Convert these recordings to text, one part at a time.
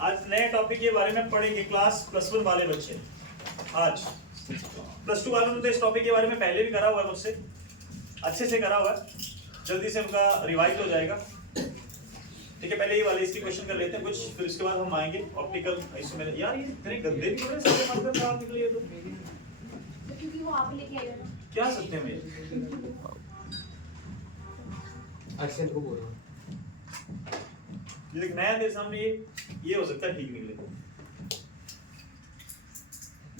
आज नए टॉपिक के बारे में पढ़ेंगे क्लास +1 वाले बच्चे। आज +2 वालों ने तो इस टॉपिक के बारे में पहले भी करा हुआ है, मुझसे अच्छे से करा हुआ है, जल्दी से उनका रिवाइज हो जाएगा। ठीक है, पहले ये वाले इसकी क्वेश्चन कर लेते हैं कुछ, फिर उसके बाद हम आएंगे ऑप्टिकल इसमें। यार ये इतने गंदे भी हो रहे हैं, सारे मार्कर खराब निकले तो क्योंकि वो आप लेके आए हो ना। क्या सकते हैं मेरे एक्सेंट को बोल रहा हूँ। ये देख नया तेरे सामने ये हो सकता है ठीक निकले,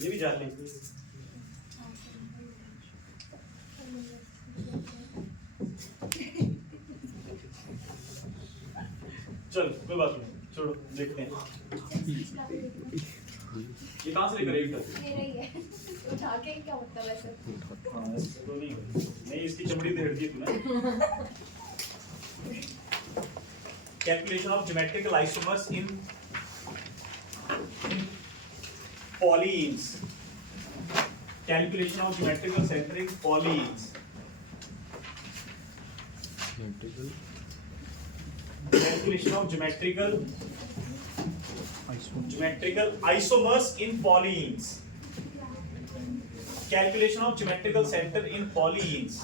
ये भी जान लें। चल कोई बात नहीं, छोड़ो देखते हैं ये कहाँ से लेकर आई था। मेरा ही है। उठा के क्या होता वैसे? हाँ, ऐसे तो नहीं इसकी चमड़ी तो हट गई तूने। Calculation of geometrical isomers in polyenes. Calculation of geometrical center in polyenes. Calculation of geometrical isomers in polyenes. Calculation of geometrical center in polyenes.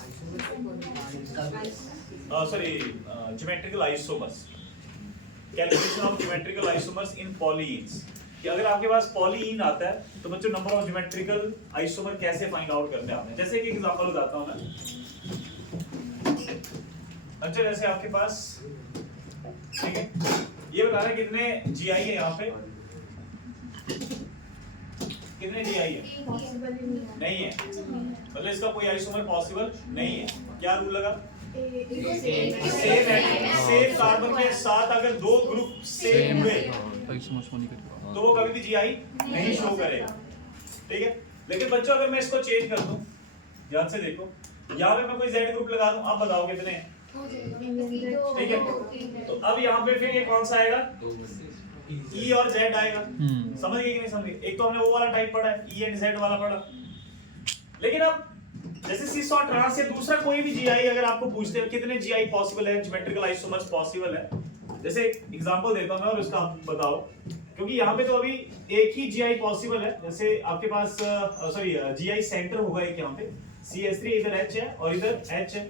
Geometrical isomers. Calculation of geometrical isomers in polyenes. कि अगर आपके पास Pauline आता है तो बच्चों number of geometrical isomer कैसे find out करते हैं आपने। जैसे कि एग्जांपल बताता हूं मैं। अच्छा जैसे आपके पास ठीक है, ये बता रहा है कितने जीआई है यहाँ पे, कितने जीआई है नहीं है, मतलब इसका कोई आइसोमर पॉसिबल नहीं है। क्या रूल लगा? सेम कार्बन के साथ अगर दो ग्रुप सेम हुए तो वो कभी भी जीआई नहीं शो करेगा। ठीक है, लेकिन बच्चों अगर मैं इसको चेंज कर दूं, ध्यान से देखो, यहाँ पे मैं कोई जेड ग्रुप लगा दूं, आप बताओ कितने हैं। ठीक है, तो अब यहाँ पे फिर ये कौन सा आएगा? ई और जेड आएगा। समझ गए कि नहीं समझ गए? एक तो हमने वो वाला टाइप पढ़ा है, ई एंड जेड वाला पढ़ा, लेकिन अब जैसे सिस और ट्रांस या दूसरा कोई भी जीआई अगर आपको पूछते हैं कितने जीआई पॉसिबल है, ज्योमेट्रिकल आइसोमर्स पॉसिबल है, जैसे एग्जांपल देता हूं मैं और उसका आप बताओ, क्योंकि यहाँ पे तो अभी एक ही जीआई पॉसिबल है। जैसे आपके पास जीआई सेंटर होगा एक, यहाँ पे CH3 इधर H है और इधर H है।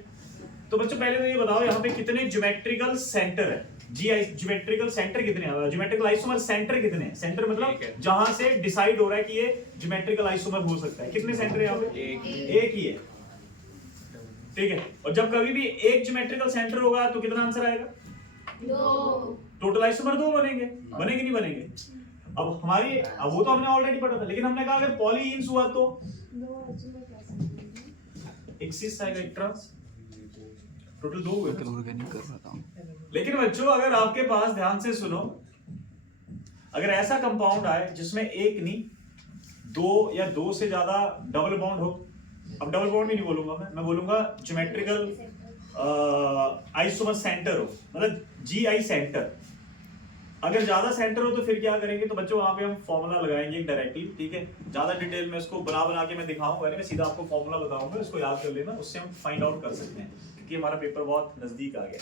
तो बच्चों पहले तो ये बताओ यहाँ पे कितने ज्योमेट्रिकल सेंटर है, जीआई ज्योमेट्रिकल सेंटर कितने हैं, ज्योमेट्रिकल आइसोमर सेंटर कितने हैं। सेंटर मतलब जहां से डिसाइड हो रहा है कि ये ज्योमेट्रिकल आइसोमर हो सकता है। कितने सेंटर है यहाँ पे? एक ही है। ठीक है, और जब कभी भी एक ज्योमेट्रिकल सेंटर होगा तो कितना आंसर आएगा? दो। टोटल आइसोमर दो बनेंगे, बनेंगे नहीं बनेंगे? अब हमारी अब वो तो हमने ऑलरेडी पढ़ा था, लेकिन हमने कहा अगर पॉलीइन्स हुआ तो एक सिस आएगा, एक ट्रांस, टोटल दो हुए। लेकिन बच्चों अगर आपके पास, ध्यान से सुनो, अगर ऐसा कंपाउंड आए जिसमें एक नहीं दो या दो से ज्यादा डबल बॉन्ड हो, अब डबल बॉन्ड भी नहीं बोलूंगा मैं बोलूंगा ज्योमेट्रिकल आइसोमर सेंटर हो, मतलब जीआई सेंटर। अगर ज्यादा सेंटर हो तो फिर क्या करेंगे? तो बच्चों वहां पे हम फॉर्मूला लगाएंगे डायरेक्टली। ठीक है, ज्यादा डिटेल में इसको बना के मैं दिखाऊंगा, मैं सीधा आपको फॉर्मूला बताऊंगा, इसको याद कर लेना, उससे हम फाइंड आउट कर सकते हैं। क्योंकि हमारा पेपर बहुत नजदीक आ गया,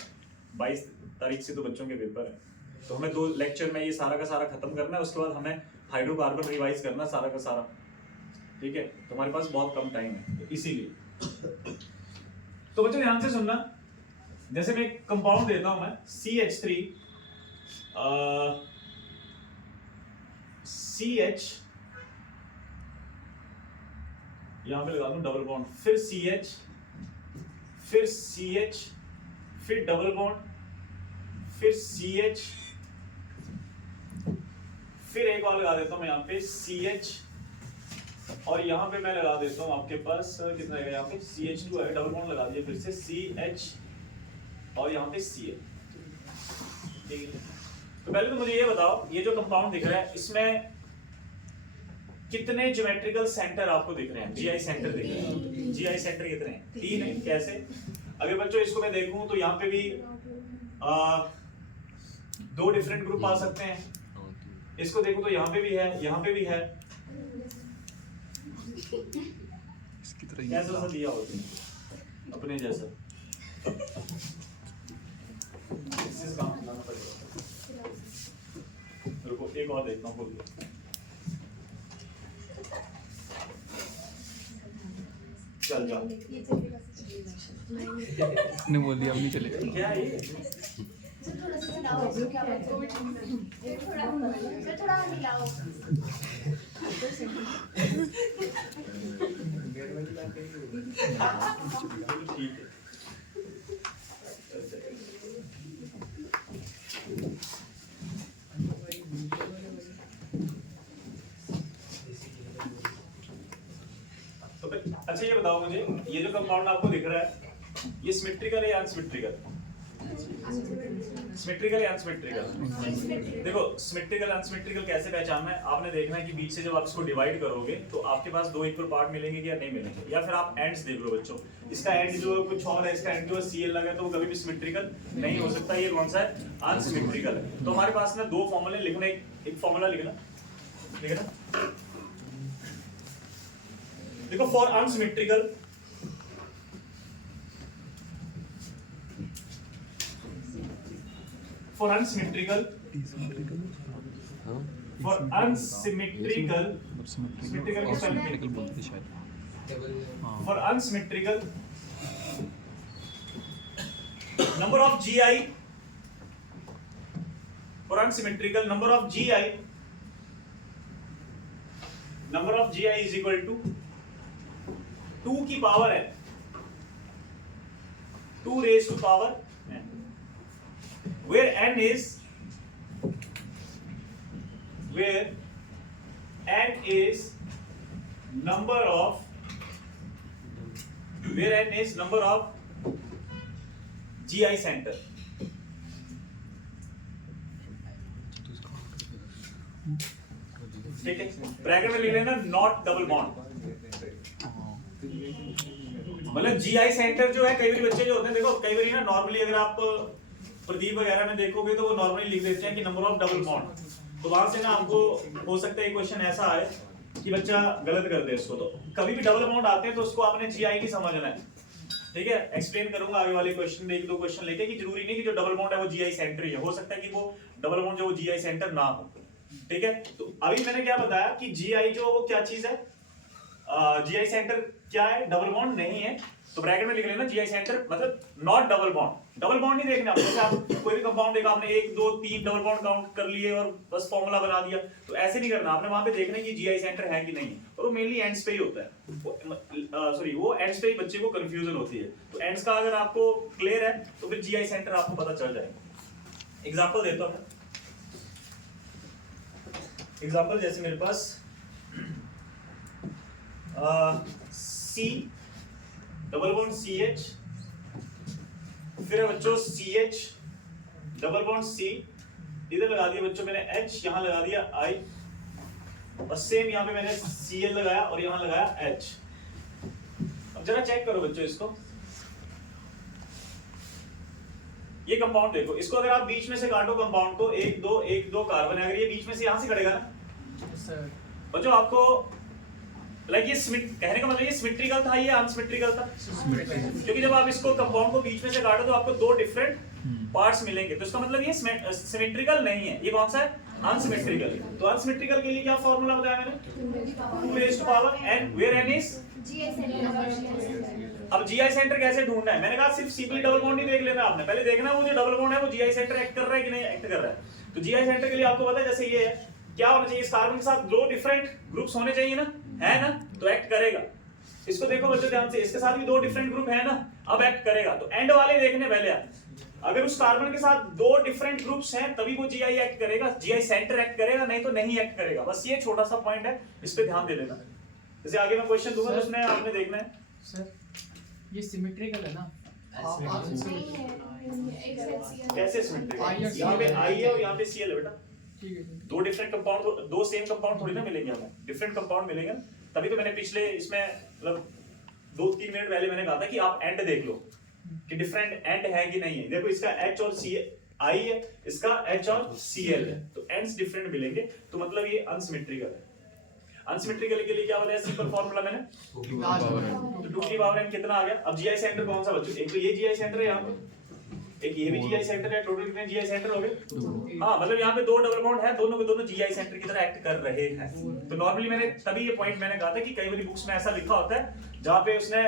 22 तारीख से तो बच्चों के पेपर है, तो हमें 2 लेक्चर में ये सारा का सारा खत्म करना है। उसके बाद हमें हाइड्रोकार्बन रिवाइज करना सारा का सारा। ठीक है, तो हमारे पास बहुत कम टाइम है, तो इसीलिए। तो बच्चों ध्यान से सुनना, जैसे मैं एक कंपाउंड देता हूं मैं CH3 CH, यहां पे लगा दूं डबल बॉन्ड, फिर CH, फिर CH, फिर डबल बॉन्ड, फिर CH, फिर एक और लगा देता हूं मैं यहाँ पे CH, और यहाँ पे मैं लगा देता हूँ आपके पास कितना है, यहाँ पे CH2 है, डबल बॉन्ड लगा दिया, फिर से CH और यहाँ पे Cl। ठीक है, तो पहले तो मुझे ये बताओ, ये जो कंपाउंड दिख रहा है इसमें कितने ज्योमेट्रिकल सेंटर आपको दिख रहे हैं? जीआई सेंटर दिख रहे हैं। जीआई सेंटर कितने हैं? 3 है। कैसे? अगर बच्चों इसको मैं देखूं तो यहाँ पे भी 2 डिफरेंट ग्रुप आ सकते हैं। इसको देखो तो यहाँ पे भी है, यहाँ पे भी है। कैसा सा दिया होता है अपने जैसा। इससे काम लाना पड़ेगा। रुको एक और देखता हूँ, बोलिए। चल जाओ। ने बोल दिया अब नहीं चलेगा। क्या है ये? सर थोड़ा सा हिलाओ, क्या बात है? सर थोड़ा हिलाओ। ठीक है। तो अच्छा ये बताओ मुझे, ये जो कंपाउंड आपको दिख रहा है ये सिमेट्रिकल है या अनसिमेट्रिकल? सिमेट्रिकल या अनसिमेट्रिकल? देखो सिमेट्रिकल अनसिमेट्रिकल कैसे पहचानना है, आपने देखना है कि बीच से जब आप इसको डिवाइड करोगे तो आपके पास दो इक्वल पार्ट मिलेंगे या नहीं मिलेंगे, या फिर आप एंड्स देख लो बच्चों, इसका एंड जो है कुछ और है, इसका एंड जो है सीएल लगा है, तो वो कभी भी सिमेट्रिकल नहीं हो सकता। ये कौन सा है? अनसिमेट्रिकल है। तो हमारे पास ना दो फॉर्मूले लिखना, एक फॉर्मूला लिखना देखो, for unsymmetrical for unsymmetrical symmetrical की spelling बोलते शायद। for unsymmetrical number of GI for unsymmetrical number of GI is equal to 2 की पावर है 2 raised to power n, where n is number of GI center. ठीक है, bracket में लिख लेना नॉट डबल बॉन्ड, मतलब जीआई सेंटर जो है, कई बार बच्चे जो होते हैं, देखो कई बार ना नॉर्मली अगर आप प्रदीप वगैरह में देखोगे तो वो नॉर्मली लिख देते हैं कि नंबर ऑफ डबल बॉन्ड, तो वहां से ना आपको हो सकता है क्वेश्चन ऐसा आए कि बच्चा गलत कर दे इसको। तो कभी भी डबल बॉन्ड आते हैं तो उसको आपने जीआई की समझना है, ठीक है। एक्सप्लेन करूंगा आगे वाले क्वेश्चन में, एक दो क्वेश्चन लेके, कि जरूरी नहीं कि जो डबल बॉन्ड है वो जीआई सेंटर ही है, हो सकता है कि वो डबल बॉन्ड जो वो जीआई सेंटर ना हो, ठीक है। तो अभी मैंने क्या बताया कि जीआई जो वो क्या चीज है, जीआई सेंटर क्या है, डबल बॉन्ड नहीं है, तो ब्रैकेट में लिख लेना जीआई सेंटर मतलब not double bond. Double bond नहीं देखना, जैसे आप कोई भी कंपाउंड देखा आपने 1 2 3 डबल बॉन्ड काउंट कर लिए और बस फॉर्मूला बना दिया, तो ऐसे नहीं करना, आपने वहां पे देखना है कि जीआई सेंटर है कि नहीं है, और वो मेनली एंड्स पे ही होता है, वो एंड्स पे ही बच्चे को कंफ्यूजन होती है। तो एंड्स का अगर आपको क्लियर है तो फिर जीआई सेंटर आपको पता चल जाएगा। एग्जांपल देता हूं, एग्जांपल जैसे मेरे पास C डबल बॉन्ड CH, फिर है बच्चों CH डबल बॉन्ड C, इधर लगा दिया बच्चों मैंने H, यहां लगा दिया I, और सेम यहां पे मैंने Cl लगाया और यहां लगाया H। अब जरा चेक करो बच्चों इसको, ये कंपाउंड देखो, इसको अगर आप बीच में से काटो कंपाउंड को, 1 2 कार्बन है, अगर ये बीच में से यहां से कटेगा ना बच्चों, आपको लाइक ये कहने का मतलब ये सिमेट्रिकल था, ये अनसिमेट्रिकल था, क्योंकि जब आप इसको कंपाउंड को बीच में से काटो तो आपको दो डिफरेंट पार्ट्स मिलेंगे, तो इसका मतलब ये सिमेट्रिकल नहीं है, ये कौन सा है, अनसिमेट्रिकल। तो अनसिमेट्रिकल के लिए क्या फॉर्मूला बताया मैंने, 2 raised to power n, where n is GI centre. अब जीआई सेंटर कैसे ढूंढना है, मैंने कहा सिर्फ सिंपली डबल बॉन्ड ही देख लेना, आपने पहले देखना वो जो डबल बॉन्ड है वो जीआई सेंटर एक्ट कर रहा है कि नहीं एक्ट कर रहा है। तो जीआई सेंटर के लिए आपको पता है जैसे ये है, क्या होना चाहिए, इस कार्बन के साथ दो डिफरेंट ग्रुप्स होने चाहिए ना, है ना, तो एक्ट करेगा। इसको देखो बच्चों ध्यान से, इसके साथ भी दो डिफरेंट ग्रुप है ना, अब एक्ट करेगा। तो एंड वाले देखने पहले आप, अगर उस कार्बन के साथ दो डिफरेंट ग्रुप्स हैं तभी वो जीआई एक्ट करेगा, जीआई सेंटर एक्ट करेगा, नहीं तो नहीं एक्ट करेगा। बस ये छोटा सा पॉइंट है, इस पे ध्यान दे देना। जैसे आगे मैं क्वेश्चन दूंगा तो उसमें आपने देखना है। सर ये सिमेट्रिकल है ना? कैसे सिमेट्रिकल, यहाँ पे आई है और यहाँ पे सीएल है बेटा, ठीक है, दो डिफरेंट कंपाउंड, दो सेम कंपाउंड थोड़ी ना मिलेंगे हमें, डिफरेंट कंपाउंड मिलेंगे। तभी तो मैंने पिछले इसमें मतलब 2-3 मिनट पहले मैंने कहा था कि आप एंड देख लो कि डिफरेंट एंड है कि नहीं है। देखो इसका H और C I है, इसका H और Cl है, तो एंड्स डिफरेंट मिलेंगे, तो मतलब ये अनसिमेट्रिकल है। अनसिमेट्रिकल के लिए क्या बताया, सिंपल फार्मूला मैंने, तो 2 की पावर n कितना आ गया। अब जीआई सेंटर कौन सा बच्चों, एक तो ये जीआई सेंटर है यहाँ पे, एक ये भी जीआई सेंटर है, टोटल कितने जीआई सेंटर हो गए? हाँ, मतलब यहाँ पे दो डबल बॉन्ड है, दोनों के दोनों जीआई सेंटर की तरह एक्ट कर रहे हैं। तो नॉर्मली मैंने तभी ये पॉइंट मैंने कहा था कि कई बार बुक्स में ऐसा लिखा होता है जहाँ पे उसने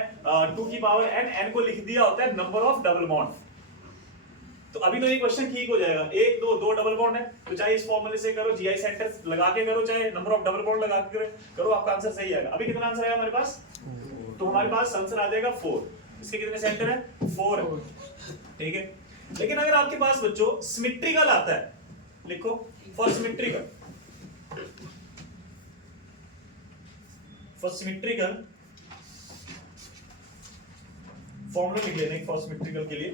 2 की पावर n को लिख दिया होता है नंबर ऑफ डबल बॉन्ड। तो अभी तो ये क्वेश्चन ठीक हो जाएगा, एक दो डबल बॉन्ड है, तो चाहे इस फॉर्मूले से करो, जीआई सेंटर लगा के करो, चाहे नंबर ऑफ डबल बॉन्ड लगा के करो, आपका आंसर सही आएगा। अभी कितना आंसर आया हमारे पास? तो हमारे पास आंसर आ जाएगा 4। इसके कितने सेंटर है? 4 है, ठीक है। लेकिन अगर आपके पास बच्चों सिमेट्रिकल आता है, लिखो फॉर सिमेट्रिकल, फॉर्मूला लिख लेने फॉर सिमेट्रिकल के लिए।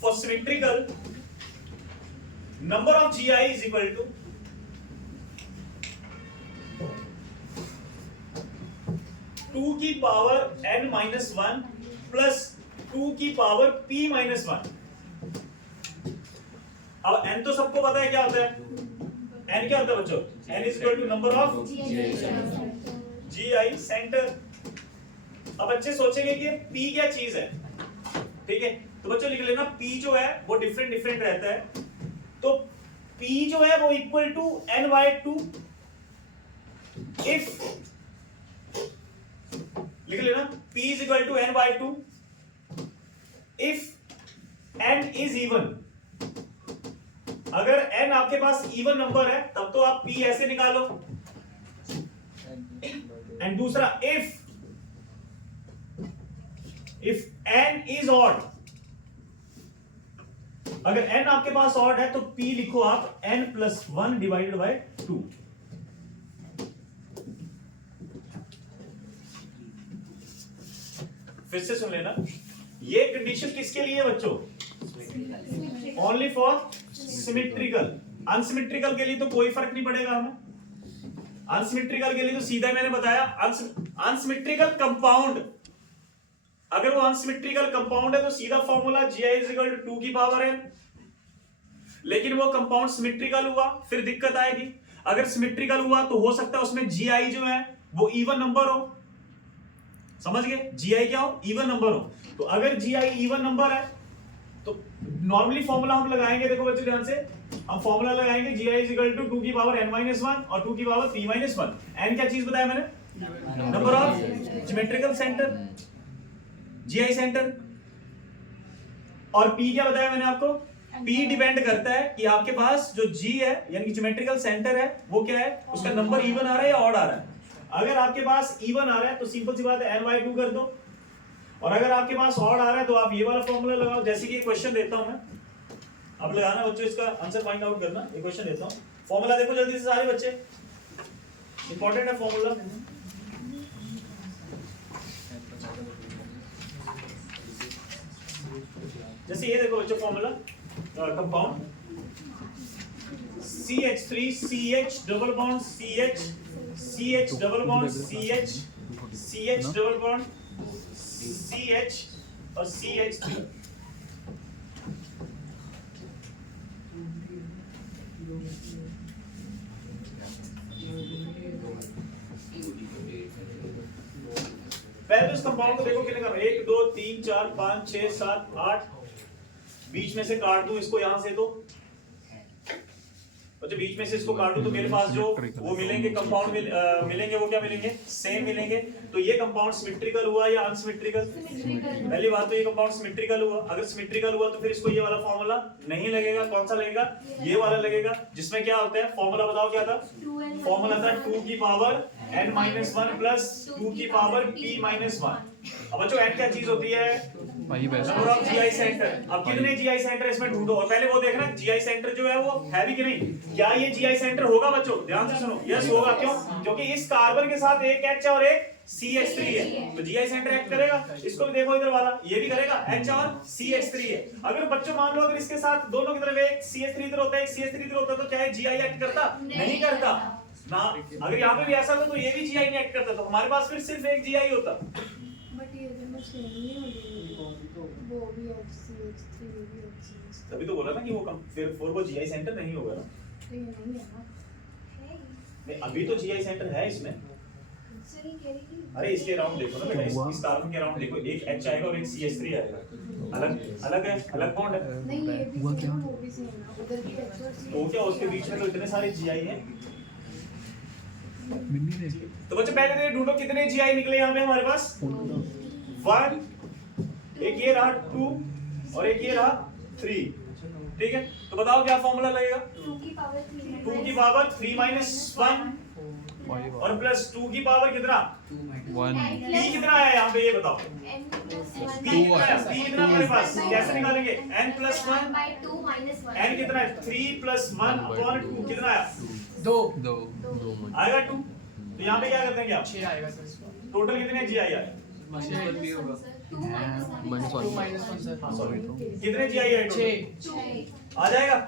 For symmetrical, number of GI is equal to 2 की पावर n minus 1 plus 2 की पावर p minus 1। अब n तो सबको पता है क्या होता है, n क्या होता है बच्चों? n is equal to number of GI centre. अब बच्चे सोचेंगे कि p क्या चीज है, ठीक है। तो बच्चों लिख लेना p जो है वो डिफरेंट रहता है, तो p जो है वो इक्वल टू n/2 इफ, लिख लेना p is equal to n/2 if n is even. अगर n आपके पास इवन नंबर है तब तो आप p ऐसे निकालो, एंड दूसरा इफ n इज ऑड, अगर n आपके पास ऑड है तो p लिखो आप n+1 डिवाइडेड बाय 2। फिर से सुन लेना, ये कंडीशन किसके लिए है बच्चों? Only for symmetrical. अनसिमेट्रिकल के लिए तो कोई फर्क नहीं पड़ेगा हमें। अनसिमेट्रिकल के लिए तो सीधा मैंने बताया, अनसिमेट्रिकल कंपाउंड, अगर वो अनसिमेट्रिकल कंपाउंड है तो सीधा फॉर्मूला GI = 2 की पावर n। लेकिन वो कंपाउंड सिमेट्रिकल हुआ, फिर दिक्कत आएगी। अगर सिमेट्रिकल हुआ तो हो सकता है उसमें GI जो है वो इवन नंबर हो, समझ गए? GI क्या हो? इवन नंबर हो। तो अगर GI इवन नंबर है तो नॉर्मली फॉर्मूला हम लगाएंगे, देखो बच्चों ध्यान से, हम फॉर्मूला लगाएंगे GI = 2 की पावर n-1 और 2 की पावर p-1। n क्या चीज बताया मैंने? Number of geometrical centre, GI centre. और p क्या बताया मैंने आपको? p डिपेंड करता है कि आपके पास जो g है यानी कि ज्योमेट्रिकल सेंटर है वो क्या है, उसका नंबर इवन आ रहा है या ऑड आ रहा है। अगर आपके पास इवन आ रहा है तो सिंपल सी बात है n/2 कर दो, और अगर आपके पास ऑड आ रहा है तो आप ये वाला फॉर्मूला लगाओ। जैसे कि ये क्वेश्चन देता हूं मैं, अब लगाना बच्चों, इसका आंसर फाइंड आउट करना। ये क्वेश्चन देता हूं, फॉर्मूला देखो जल्दी से सारे बच्चे, इंपॉर्टेंट है फॉर्मूला। जैसे ये देखो बच्चों formula, compound CH3CH double bond CH, CH double bond CH, CH double bond CH और CH3। पहले तो इस कंपाउंड को देखो कितने का, 1 2 3 4 5 6 7 8, बीच में से काट दूं इसको, यहां से तो अच्छा बीच में से इसको काटूं तो मेरे पास जो वो मिलेंगे कंपाउंड मिलेंगे, वो क्या मिलेंगे? सेम मिलेंगे। तो ये कंपाउंड सिमेट्रिकल हुआ या अनसिमेट्रिकल? पहली बात तो ये कंपाउंड सिमेट्रिकल हुआ। अगर सिमेट्रिकल हुआ तो फिर इसको ये वाला फॉर्मूला नहीं लगेगा। कौन सा लगेगा? ये वाला लगेगा, जिसमें क्या होता है, फॉर्मूला बताओ क्या था? फॉर्मूला था 2 की पावर n-1 प्लस 2 की पावर p-1। अब बच्चों n क्या चीज होती है? Number of GI centre. अब कितने GI सेंटर इसमें ढूंढो, और पहले वो देखना GI सेंटर जो है वो है भी कि नहीं। क्या ये GI सेंटर होगा बच्चों? ध्यान से सुनो, यस होगा। क्यों? क्योंकि इस कार्बन के साथ एक H और एक CH3 है, तो GI सेंटर एक्ट करेगा। इसको भी देखो, इधर वाला ये भी करेगा, H और CH3 है। अगर बच्चों मान लो अगर इसके साथ दोनों की तरफ एक CH3 इधर होता है, एक CH3 इधर होता है, तो क्या है GI एक्ट करता? नहीं करता ना। अगर यहाँ पे भी ऐसा होता तो ये भी GI नहीं एक्ट करता, तो हमारे पास फिर सिर्फ एक GI होता। तभी तो बोला ना कि वो फिर वो GI सेंटर नहीं होगा ना। नहीं, अभी तो GI सेंटर है इसमें। सही कह रही थी। अरे इसके अराउंड देखो ना बेटा, इस कार्बन के अराउंड देखो, एक H आएगा और एक CH3 आएगा, अलग अलग है, अलग बॉन्ड है। नहीं ये भी हुआ सेम क्या? है, वो भी सेम है, उधर भी H और C तो क्या उसके बीच में तो इतने सारे GI हैं। मिनी रे तो बच्चे पहले ये ढूंढो कितने GI निकले यहाँ पे हमारे पास। 1, एक ये रहा 2 और एक ये रहा 3, ठीक है। तो बताओ क्या फॉर्मूला लगेगा। 2 की पावर 3 है। 2 की पावर 3 माइनस 1 और प्लस 2 की पावर कितना, 1 p कितना है यहाँ पे ये बताओ। n plus 1 p कितना है, p कितना हमारे पास कैसे निकालेंगे, n plus 1 by 2 minus 1 n कितना है 3 plus 1 upon 2 कितना आया, 2 2 आएगा 2। तो यहाँ पे क्या कर देंगे आप, 6 आएगा सर इसका। टोटल कितने GI आए, minus 2 minus 1 सर। कितने GI आए total? 6 आ जाएगा,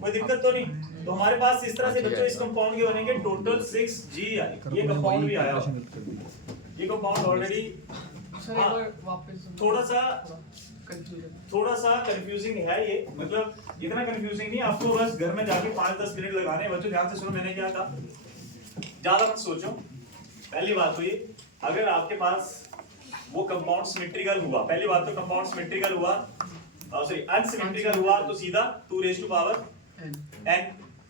कोई दिक्कत तो नहीं। तो हमारे पास इस तरह से बच्चों इस कंपाउंड के बनेंगे टोटल 6 GI। ये कंपाउंड भी आया, ये कंपाउंड ऑलरेडी सर एक बार वापस थोड़ा सा कंफ्यूजिंग है ये, मतलब इतना कंफ्यूजिंग नहीं, आपको बस घर में जाके 5-10 मिनट लगाने हैं। बच्चों ध्यान से सुनो, मैंने क्या कहा, ज्यादा मत सोचो। पहली बात तो ये, अगर आपके पास वो कंपाउंड सिमेट्रिकल हुआ, पहली बात तो कंपाउंड सिमेट्रिकल हुआ, सॉरी अनसिमेट्रिकल हुआ तो सीधा 2 raised to power n,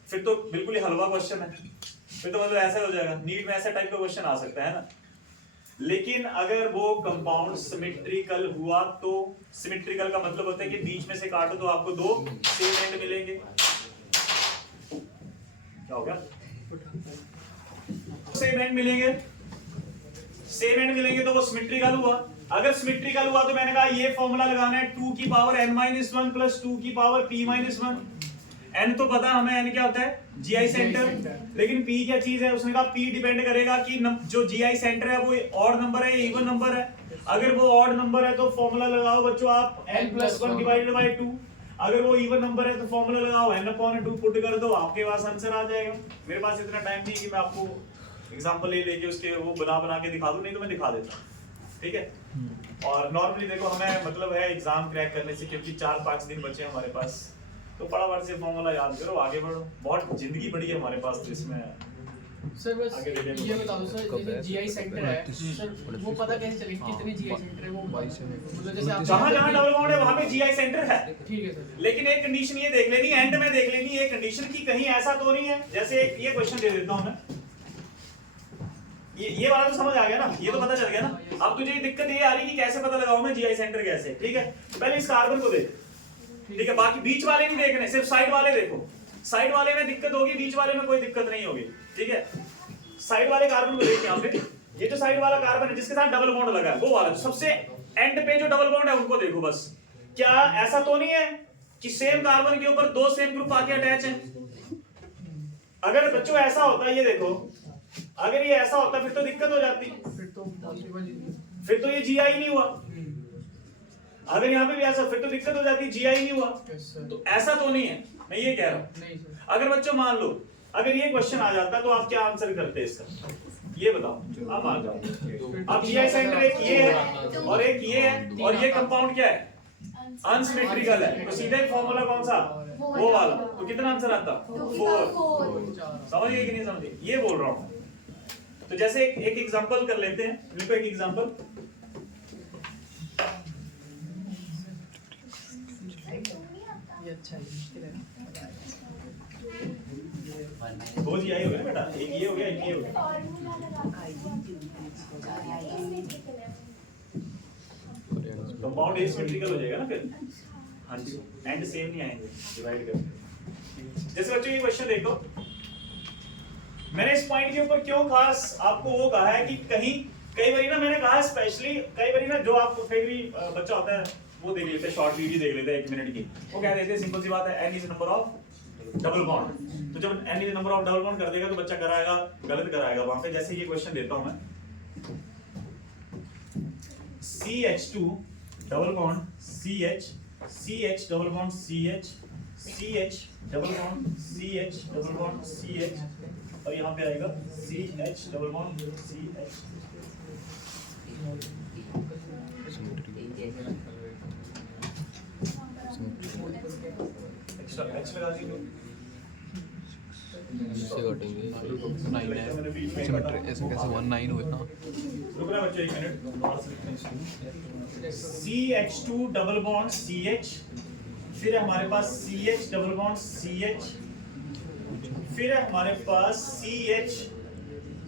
फिर तो बिल्कुल ही हलवा क्वेश्चन है, फिर तो मतलब ऐसा हो जाएगा। नीट में ऐसा टाइप का क्वेश्चन आ सकता है ना। लेकिन अगर वो कंपाउंड सिमेट्रिकल हुआ तो, सिमेट्रिकल का मतलब होता है कि बीच में से काटो तो आपको 2 सेम एंड मिलेंगे। क्या हो गया, सेम एंड मिलेंगे, सेम एंड मिलेंगे तो वो सिमेट्रिकल हुआ। अगर सिमेट्रिकल हुआ तो मैंने कहा ये फॉर्मूला लगाना है 2 की पावर n-1 प्लस 2 की पावर p-1। n तो पता हमें n क्या होता है, GI सेंटर, लेकिन p क्या चीज है, उसने कहा p डिपेंड करेगा कि जो GI सेंटर है वो ऑड नंबर है या इवन नंबर है। अगर वो ऑड नंबर है तो फॉर्मूला लगाओ बच्चों आप n+1 डिवाइडेड बाय 2, अगर वो इवन नंबर है तो फॉर्मूला लगाओ n/2 पुट कर दो, आपके पास आंसर आ जाएगा। मेरे पास इतना टाइम नहीं कि मैं आपको एग्जांपल ले लेके उसके वो बना के दिखा दूं, नहीं तो मैं दिखा देता, ठीक है। और नॉर्मली देखो हमें मतलब है एग्जाम क्रैक करने से, क्योंकि 4-5 दिन बचे हैं हमारे पास, तो फटाफट से फॉर्मूला याद करो, आगे बढ़ो। बहुत जिंदगी बड़ी है हमारे पास, तो इसमें सर बस आगे देखेंगे। ये बता दो सर, जैसे GI सेंटर है सर, वो पता कैसे चलेगा कितने GI सेंटर है वो, मतलब जैसे आप जहां जहां डबल बॉन्ड है वहां पे GI सेंटर है, ठीक है सर। लेकिन एक कंडीशन ये देख लेनी, एंड में देख लेनी ये कंडीशन की कहीं ऐसा तो नहीं है, जैसे ये क्वेश्चन दे देता हूं मैं, ये वाला तो समझ आ गया ना, ये तो पता चल गया ना। अब तुझे दिक्कत ये आ रही कि कैसे पता लगाऊं मैं GI सेंटर कैसे, ठीक है। तो पहले इस कार्बन को देख, ठीक है, बाकी बीच वाले नहीं देखने, सिर्फ साइड वाले देखो। साइड वाले में दिक्कत होगी, बीच वाले में कोई दिक्कत नहीं होगी, ठीक है। साइड वाले कार्बन को देख, यहाँ पे ये जो साइड वाला कार्बन है जिसके साथ डबल बॉन्ड लगा है, वो वाला सबसे एंड पे जो डबल बॉन्ड है उनको देखो बस। क्या ऐसा तो नहीं है कि सेम कार्बन के ऊपर 2 सेम ग्रुप आके अटैच हैं? अगर बच्चों ऐसा होता है, ये देखो, अगर ये ऐसा होता फिर तो दिक्कत हो जाती, फिर तो पॉसिबल ही नहीं। फिर तो ये GI नहीं हुआ। अगर यहाँ पे भी ऐसा, फिर तो दिक्कत हो जाती, GI नहीं हुआ। Yes sir. तो ऐसा तो नहीं है, मैं ये कह रहा हूँ। नहीं सर। अगर बच्चों मान लो अगर ये क्वेश्चन आ जाता तो आप क्या आंसर करते इसका, ये बताओ। अब आ जाओ, अब GI सेंटर एक ये है और एक ये है, और ये कंपाउंड क्या है, अनसिमेट्रिकल है, तो सीधे फॉर्मूला कौन सा, वो वाला। तो कितना आंसर आता, 4। समझ गए कि नहीं समझे, ये बोल रहा हूँ। तो जैसे एक एग्जांपल कर लेते हैं, लिखो एक एग्जांपल। ये अच्छा है, मुश्किल है। 2 GI हो गए ना बेटा, एक ये हो गया, एक ये हो गया। फॉर्मूला लगा कंपाउंड एसिमेट्रिकल हो जाएगा ना फिर। हाँ जी, एंड सेम नहीं आएंगे डिवाइड करके। जैसे बच्चों ये क्वेश्चन देखो, मैंने इस पॉइंट के ऊपर क्यों खास आपको वो कहा है कि कहीं कई बार ना मैंने कहा स्पेशली, कई बार ना जो आपको कई बार बच्चा होता है वो देख लेते हैं, शॉर्ट वीडियो देख लेते हैं 1 मिनट की, वो कह देते हैं सिंपल सी बात है n is number of double bond. तो जब n is number of double bond कर देगा तो बच्चा कराएगा, गलत कराएगा वहां पे। जैसे ये क्वेश्चन देता हूं मैं, CH2 double bond CH, CH double bond CH, CH double bond CH double bond CH, और यहाँ पे आएगा CH double bond CH। Extra H लगा दीजिए। इससे कटेंगे 9 है सिमेट्री ऐसे कैसे 1 9 हुए ना रुकना बच्चों एक minute CH2 double bond CH, फिर हमारे पास CH डबल बॉन्ड CH, फिर हमारे पास CH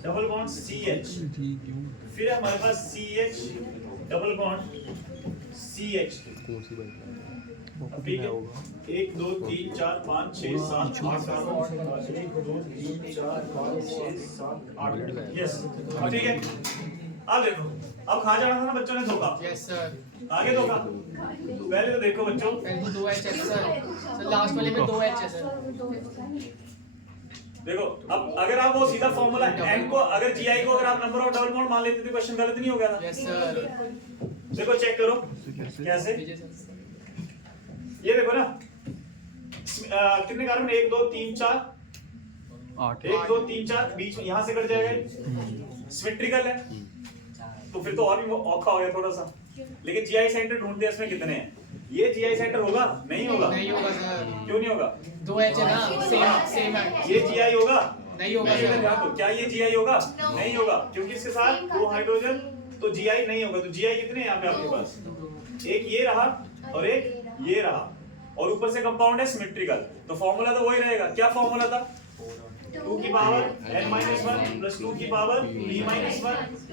डबल बॉन्ड CH, फिर हमारे पास CH डबल बॉन्ड CH। कौन सी बात ठीक है 1 2 3 4 5 6 7 8 1 2 3 4 5 6 7 8 यस ठीक है। अब देखो अब कहाँ जाना था ना बच्चों ने धोखा यस सर आगे धोखा पहले तो देखो बच्चों पहले तो 2 एच है सर लास्ट वाले में 2 एच है सर देखो अब अगर आप वो सीधा फॉर्मूला n को अगर gi को अगर आप नंबर ऑफ डबल बॉन्ड मान लेते तो क्वेश्चन गलत नहीं हो गया था। यस सर देखो चेक करो कैसे विजय सर ये देखो ना कितने कार्बन 1 2 3 4 8 1 2 3 4 बीच में यहाँ से कट जाएगा सिमेट्रिकल है तो फिर तो और भी औखा हो गया थोड़ा सा। लेकिन जीआई सेंटर ढूंढते हैं इसमें कितने हैं ये जीआई सेंटर होगा नहीं होगा नहीं होगा सर क्यों नहीं होगा 2 एच है ना सेम है ये जीआई होगा नहीं होगा नहीं सर ध्यान दो क्या ये जीआई होगा नहीं होगा क्योंकि इसके साथ 2 हाइड्रोजन तो जीआई नहीं होगा। तो जीआई कितने हैं यहाँ पे आपके पास एक ये रहा और एक ये रहा और ऊपर से कंपाउंड है सिमेट्रिकल तो फॉर्मूला तो वही रहेगा। क्या फॉर्मूला था 2 की पावर n-1 प्लस 2 की पावर p-1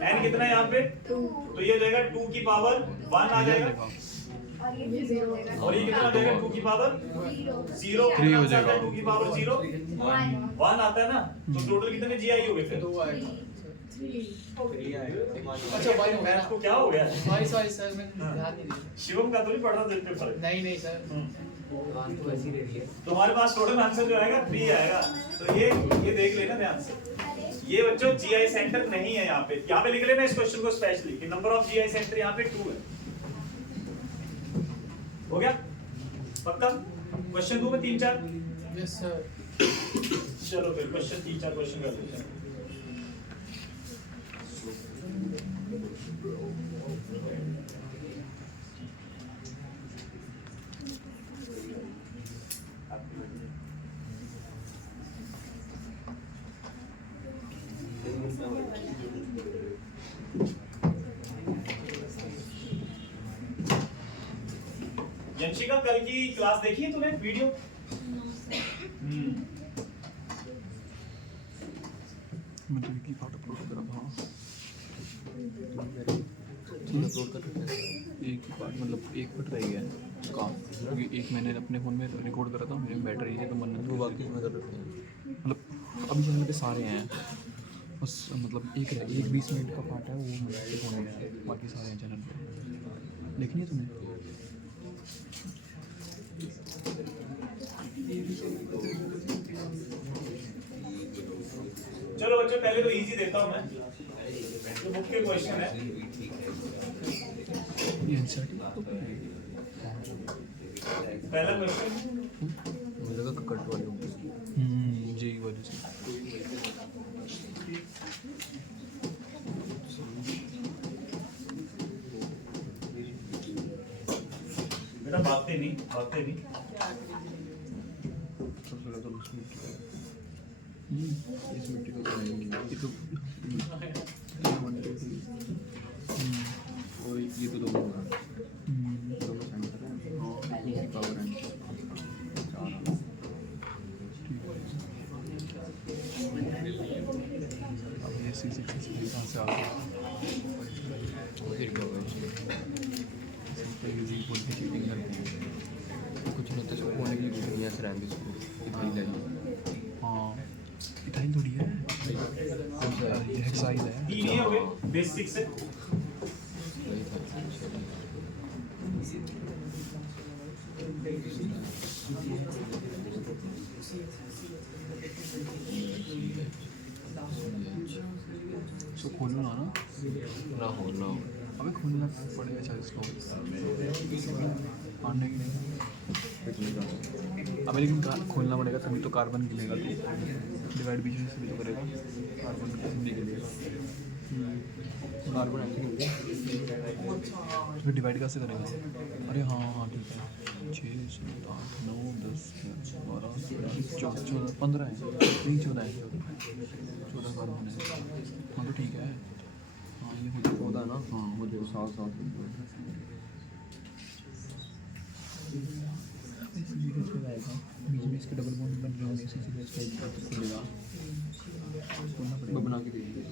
n कितना है यहाँ पे तो ये हो जाएगा 2 की पावर 1 आ जाएगा और ये कितना हो जाएगा 2 की पावर 0 3 हो जाएगा 2 की पावर 0 1 आता है ना तो टोटल कितने जीआई हो गए फिर 2 आएगा अच्छा भाई मैथ्स को क्या हो गया सॉरी सर मैं ध्यान नहीं दिया शिवम का तो नहीं पढ़ रहा दिल पे फर्क नहीं सर तुम्हारे पास टोटल आंसर जो आएगा 3 आएगा तो ये देख लेना ध्यान से। ये बच्चों जीआई सेंटर नहीं है यहाँ पे लिख लेना इस क्वेश्चन को स्पेशली कि नंबर ऑफ जीआई सेंटर यहाँ पे 2 है। हो गया पक्का क्वेश्चन 2 में 3 4 यस सर चलो फिर क्वेश्चन 3 4 क्वेश्चन कर लेते हैं। यंशिका कल की क्लास देखी है तूने वीडियो मैं तो एक ही पार्ट अपलोड कर रहा था एक ही पार्ट मतलब एक पार्ट रह गया है काम क्योंकि एक मैंने अपने फ़ोन में रिकॉर्ड करा था मेरे बैटरी है तो मन वो बाकी में कर रखते हैं मतलब अभी चैनल पे सारे हैं बस मतलब एक 20 मिनट का पार्ट है वो मेरे फ़ोन में है बाकी सारे हैं चैनल पे देखनी है तुम्हें चलो बच्चों पहले तो इजी देता हूं मैं जो बुक के क्वेश्चन है ये एनसीईआरटी पहला क्वेश्चन मुझे लगा कट वाले होंगे जी वाले से बेटा भागते नहीं इस मिट्टी को ये तो और ये तो दोनों सेंटर है पावर एंड अब ये सी सक्सेसफुली कहाँ से आ गया फिर क्या होगा यूजिंग बोल के चीटिंग करते हैं कुछ नहीं तो होने की दुनिया से रहेंगे इसको इतना ही लगेगा हाँ इथाइल थोड़ी है ये हेक्साइल है तीन ही हो गए बेसिक से इसको खोलना ना ना अबे खोलना पड़ेगा शायद इसको आने की नहीं अबे लेकिन खोलना पड़ेगा तभी तो कार्बन गिलेगा तो डिवाइड बीच में से भी तो करेगा कार्बन नहीं गिलेगा कार्बन ऐसे फिर डिवाइड कैसे करेगा अरे हाँ ठीक है 6 7 8 9 10 11 12 14 15 है नहीं 14 है 14 कार्बन है हाँ तो ठीक है हाँ ये हो जाए 14 ना हाँ हो जाए 7 बीच में इसके डबल बॉन्ड बन रहे होंगे इसी वजह से तो खुलेगा खोलना पड़ेगा बना के दीजिए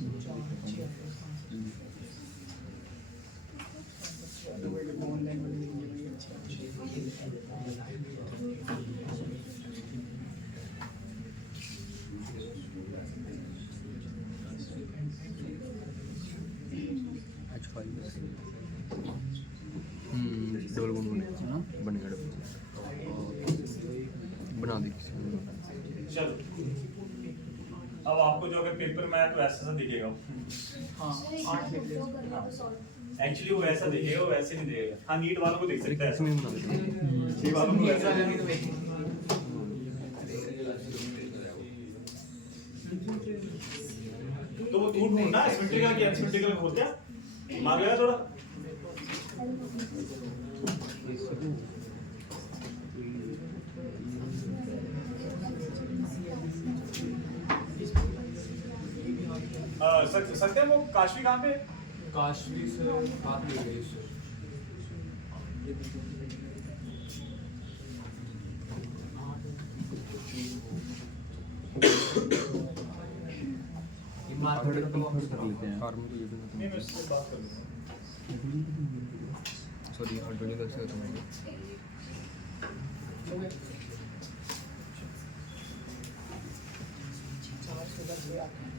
डबल बॉन्ड बनेगा डबल बना दी किसी ने चलो अब आपको जो अगर पेपर में है तो ऐसा दिखेगा हाँ 8 लिख लो एक्चुअली वो ऐसा दिखेगा वो वैसे नहीं दिखेगा हाँ नीट वालों को देख सकता है इसमें बना देते ये वालों को वैसा तो वो तू ढूंढना सिमेट्रिकल की अनसिमेट्रिकल खोल क्या मार गया थोड़ा सत्यम वो काशवी कहाँ पे काशवी से बात नहीं हुई सर थर्ड कर लेते हैं नहीं मैं उससे बात कर लूँगा सॉरी 20 तक से खत्म होंगे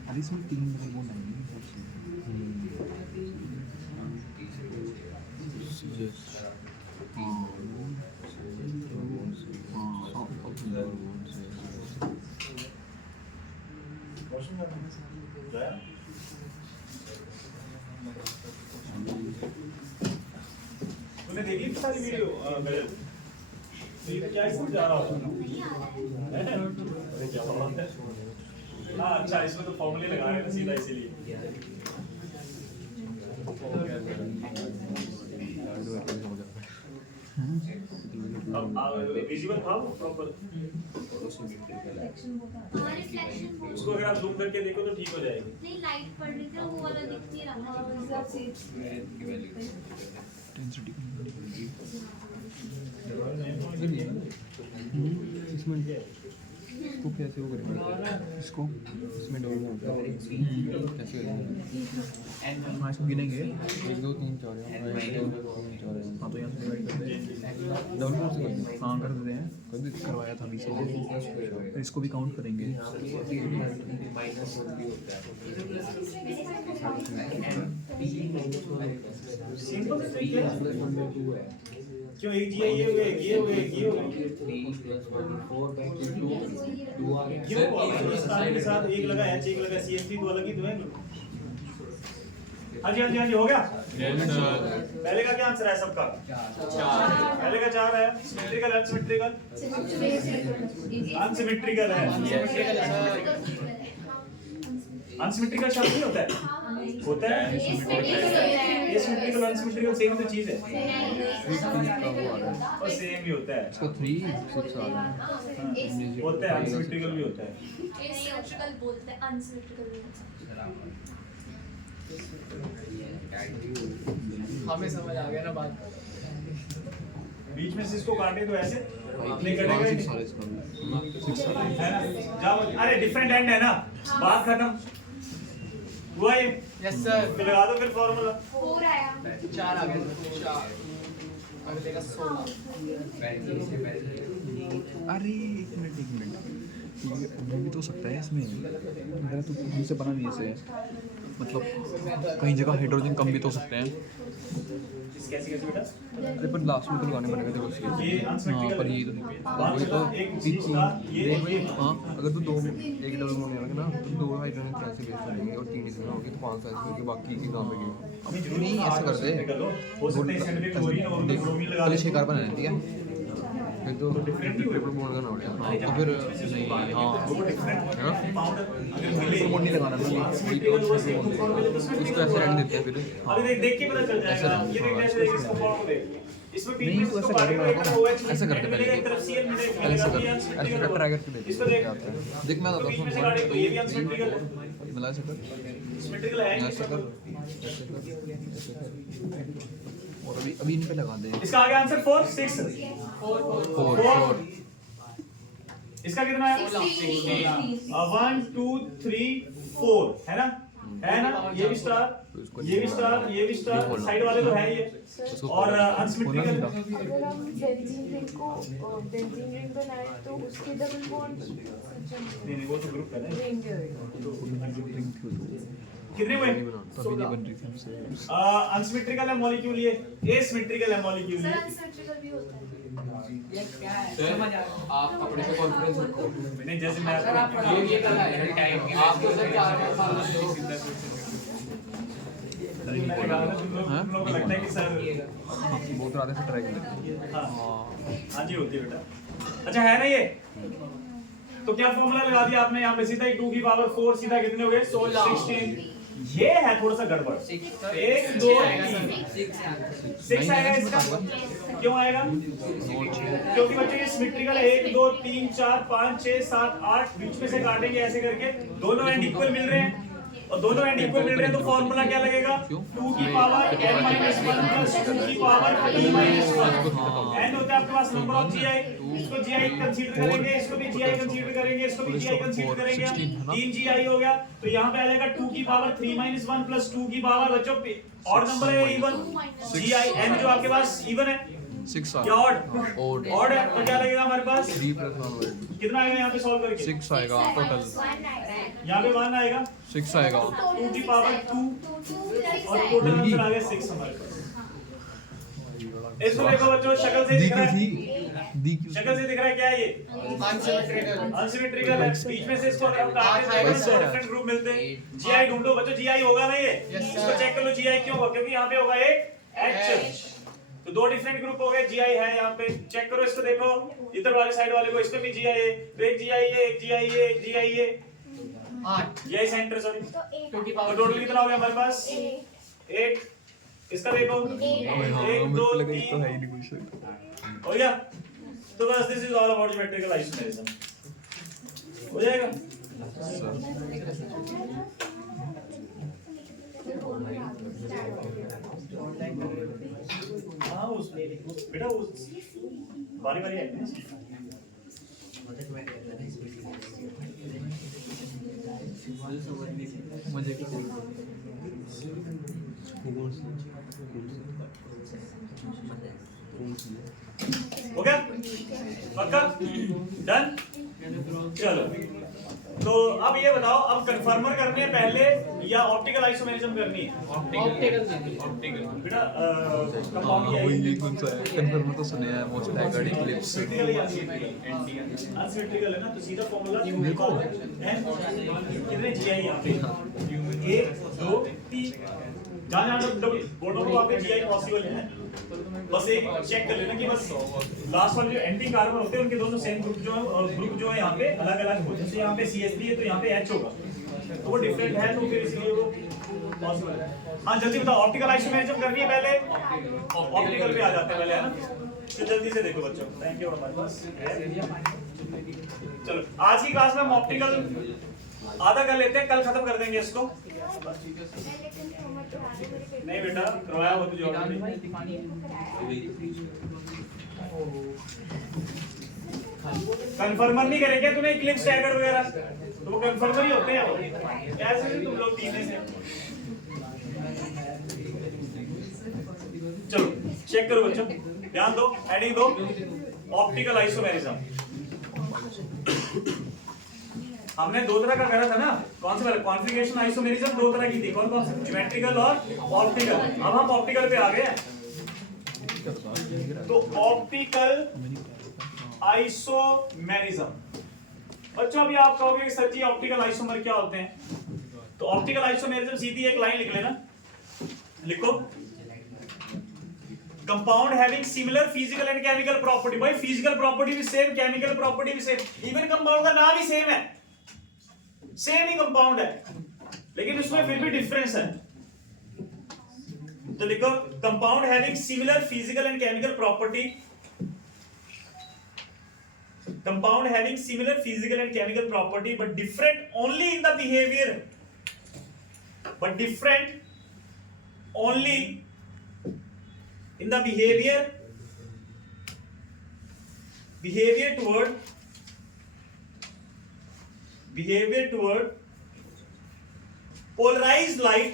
अरे इसमें 3 डबल बॉन्ड आएंगे तूने देखी सारी वीडियो गजल तो ये क्या इसमें जा रहा होता है अरे क्या बात है हाँ अच्छा इसमें तो फॉर्मूले लगा रहे हैं सीधा इसीलिए अब विजिबल था वो प्रॉपर उसको अगर आप जूम करके देखो तो ठीक हो जाएगी नहीं लाइट पड़ रही थी वो वाला दिख नहीं रहा इसमें इसको कैसे वो करेंगे इसको इसमें डबल होता है कैसे करेंगे हाँ इसको गिनेंगे 1 2 3 4 हाँ तो यहाँ से डिवाइड कर दें डबल से हाँ कर देते हैं कभी करवाया था बीच में तो इसको भी काउंट करेंगे सिंपल से क्यों एक जीआई ये हो गए ये हो गए ये हो गए क्यों के साथ एक लगा एच एक लगा सीएसटी दो अलग ही दो है हाँ जी हो गया पहले का क्या आंसर है सबका पहले का 4 है सिमेट्रिकल अनसिमेट्रिकल है अनसिमेट्रिकल शब्द नहीं होता है होता है सिमेट्रिकल अनसिमेट्रिकल सेम तो चीज है और सेम ही होता है इसका 3 6 आ रहा है होता है अनसिमेट्रिकल भी होता है एसिमेट्रिकल बोलते हैं अनसिमेट्रिकल नहीं हमें समझ आ गया ना बात बीच में से इसको काटे तो ऐसे नहीं कटेगा ही नहीं। है ना जाओ अरे डिफरेंट एंड है ना बात खत्म हुआ ये यस सर तो लगा दो फिर फॉर्मूला 4 आया 4 आ गया 4 अगले का 16 अरे एक मिनट ये भी तो सकता है इसमें मेरा तो हमसे बना नहीं ऐसे मतलब कहीं जगह हाइड्रोजन कम भी तो सकते हैं कैसे कैसे बेटा अरे पर लास्ट में तो लगाने पड़ेगा देखो ये हाँ अनसिमेट्रिकल पर ये तो वही तो एक तीन चीज का ये हाँ अगर तो 2 एक डबल बॉन्ड होगा ना तो 2 हाइड्रोजन कैसे वेस्ट होंगे और 3 इसमें होगी तो 5 ऐसे होगी बाकी की कहाँ पे गई नहीं ऐसे कर दे हो सकता है इसमें क्लोरीन और ब्रोमीन लगा पहले दे 6 कार्बन है ठीक है फिर तो डिफरेंट ही ट्रिपल बॉन्ड करना पड़ेगा हाँ तो फिर नहीं हाँ पाउडर अगर मिले ट्रिपल बॉन्ड नहीं लगाना ना उसको ऐसे रहने देते हैं फिर हाँ अभी देख के पता चल जाएगा ये देख कैसे इसको फॉर्म को देख इसमें बीच नहीं, में तो इसको ऐसा काटेंगे करके एक तरफ OH ऐसा करके मिलेगा, एक तरफ Cl मिलेगा, पहले ऐसा कर ये ऐसे unsymmetrical कर होगा। ट्राई करके देख इसको देख क्या आता है। देख मैं तो बताता बीच में हूँ से काटेंगे तो ये भी unsymmetrical है। मिला ऐसे कर सिमेट्रिकल है नहीं ऐसे कर ऐसे कर ऐसे कर और अभी इन पे लगा दे इसका आगे आंसर 4 6 फोर 4 इसका कितना है 16 1 2 3 4 है ना ये भी स्टार ये भी स्टार ये भी स्टार साइड वाले तो है ये और अनसिमेट्रिकल अगर हम बेंजीन रिंग को बेंजीन रिंग बनाए तो उसके डबल बॉन्ड नहीं वो तो ग्रुप है ना रिंग कितने हुए तभी नहीं बन रही थी हमसे अनसिमेट्रिकल है मॉलिक्यूल ये एसिमेट्रिकल है मॉलिक्यूल सर ये अनसिमेट्रिकल भी होता है ये क्या है सर समझ आ रहा है आप अपने से कॉन्फिडेंस रखो नहीं जैसे मैं सर आप ये गला है टाइम आपको सर 4 साल तुम लोगों को लगता है कि सर बहुत रात से ट्राई कर हाँ हाँ जी होती है बेटा अच्छा है ना ये तो क्या फॉर्मूला लगा दिया आपने यहाँ पे सीधा ही 2 की पावर 4 सीधा कितने हो गए 16 ये है थोड़ा सा गड़बड़ 1 2 6 आएगा इसका क्यों आएगा क्योंकि बच्चों ये सिमेट्रिकल है 1 2 3 4 5 6 7 8 बीच में से काटेंगे ऐसे करके दोनों एंड इक्वल मिल रहे हैं और दोनों एंड इक्वल मिल रहे हैं तो फॉर्मूला क्या लगेगा 2 की पावर n - 1 प्लस 2 की पावर t - 1 n होता है आपके पास नंबर ऑफ GI इसको GI कंसीडर करेंगे इसको भी GI कंसीडर करेंगे इसको भी GI कंसीडर करेंगे 3 GI हो गया तो यहाँ पे आ जाएगा 2 की पावर 3 - 1 प्लस 2 की पावर बच्चों ऑड नंबर है इवन GI n जो आपके पास इवन है 6 या ऑड ऑड ऑड है तो क्या लगेगा हमारे पास 3 + 1 कितना आएगा यहाँ पे सॉल्व करके 6 आएगा टोटल यहाँ पे 1 आएगा 6 आएगा 2 की पावर 2 और टोटल आंसर आ गया 6 हमारे पास इसको देखो बच्चों शक्ल से दिख रहा है शक्ल से दिख रहा है क्या है ये अनसिमेट्रिकल अनसिमेट्रिकल है बीच में से इसको अगर हम काट देते हैं तो डिफरेंट ग्रुप मिलते हैं GI ढूंढो बच्चों GI होगा ना ये इसको चेक कर लो GI क्यों होगा क्योंकि यहाँ पे होगा एक H तो दो डिफरेंट ग्रुप हो गए GI है यहाँ पे चेक करो इसको देखो इधर वाले साइड वाले को इसमें भी GI है तो एक GI है एक GI है एक GI है 8 GI सेंटर सॉरी तो तो टोटल कितना हो गया हमारे पास 8 इसका देखो 1 2 3 तो है ही नहीं कुछ हो गया तो बस this is all about geometrical isomerism हो जाएगा हाँ उस बेटा उस बारी बारी है मुझे हो गया पक्का डन चलो तो अब ये बताओ अब कन्फर्मर करनी है पहले या ऑप्टिकल आइसोमेरिज्म करनी है ऑप्टिकल बेटा कंपाउंड क्या है वही कौन सा है कन्फर्म तो सुने हैं मोस्ट टैगर्ड इक्लिप्स अनसिमेट्रिकल है ना तो सीधा फॉर्मूला देखो कितने GI यहाँ पे 1 2 3 जहाँ डबल बोर्डों को आपके GI पॉसिबल है बस एक चेक कर लेना कि बस लास्ट वाले जो एंटी कार्बन होते हैं उनके दोनों सेम ग्रुप जो है यहाँ पे अलग अलग हो जैसे यहाँ पे CH3 है तो यहाँ पे H होगा तो वो डिफरेंट है तो फिर इसलिए वो पॉसिबल है हाँ जल्दी बताओ ऑप्टिकल आइसोमेरिज्म करनी है पहले ऑप्टिकल पे आ जाते हैं पहले है ना तो जल्दी से देखो बच्चों थैंक यू हमारे पास चलो आज की क्लास में हम ऑप्टिकल आधा कर लेते हैं कल खत्म कर देंगे इसको नहीं बेटा करवाया हो तुझे ऑलरेडी कंफर्मर नहीं करेंगे तूने इक्लिप्स स्टैगर्ड वगैरह तो वो कंफर्मर ही होते हैं वो कैसे भी तुम लोग तीन से चलो चेक करो बच्चों ध्यान दो हेडिंग दो ऑप्टिकल आइसोमेरिज्म हमने दो तरह का करा था ना कौन सा कॉन्फ़िगरेशन आइसोमेरिज्म दो तरह की थी कौन कौन सी ज्योमेट्रिकल और ऑप्टिकल अब हम ऑप्टिकल पे आ गए हैं तो ऑप्टिकल आइसोमेरिज्म बच्चों अभी आप कहोगे सर जी ऑप्टिकल आइसोमर क्या होते हैं तो ऑप्टिकल आइसोमेरिज्म सीधी एक लाइन लिख लेना लिखो compound having similar physical and chemical property भाई फिजिकल प्रॉपर्टी भी सेम केमिकल प्रॉपर्टी भी सेम इवन कंपाउंड का नाम ही सेम है सेम ही कंपाउंड है लेकिन उसमें फिर भी डिफरेंस है तो लिखो compound having similar physical and chemical property, compound having similar physical and chemical property but different only in the behavior, but different only in the behavior toward polarized light,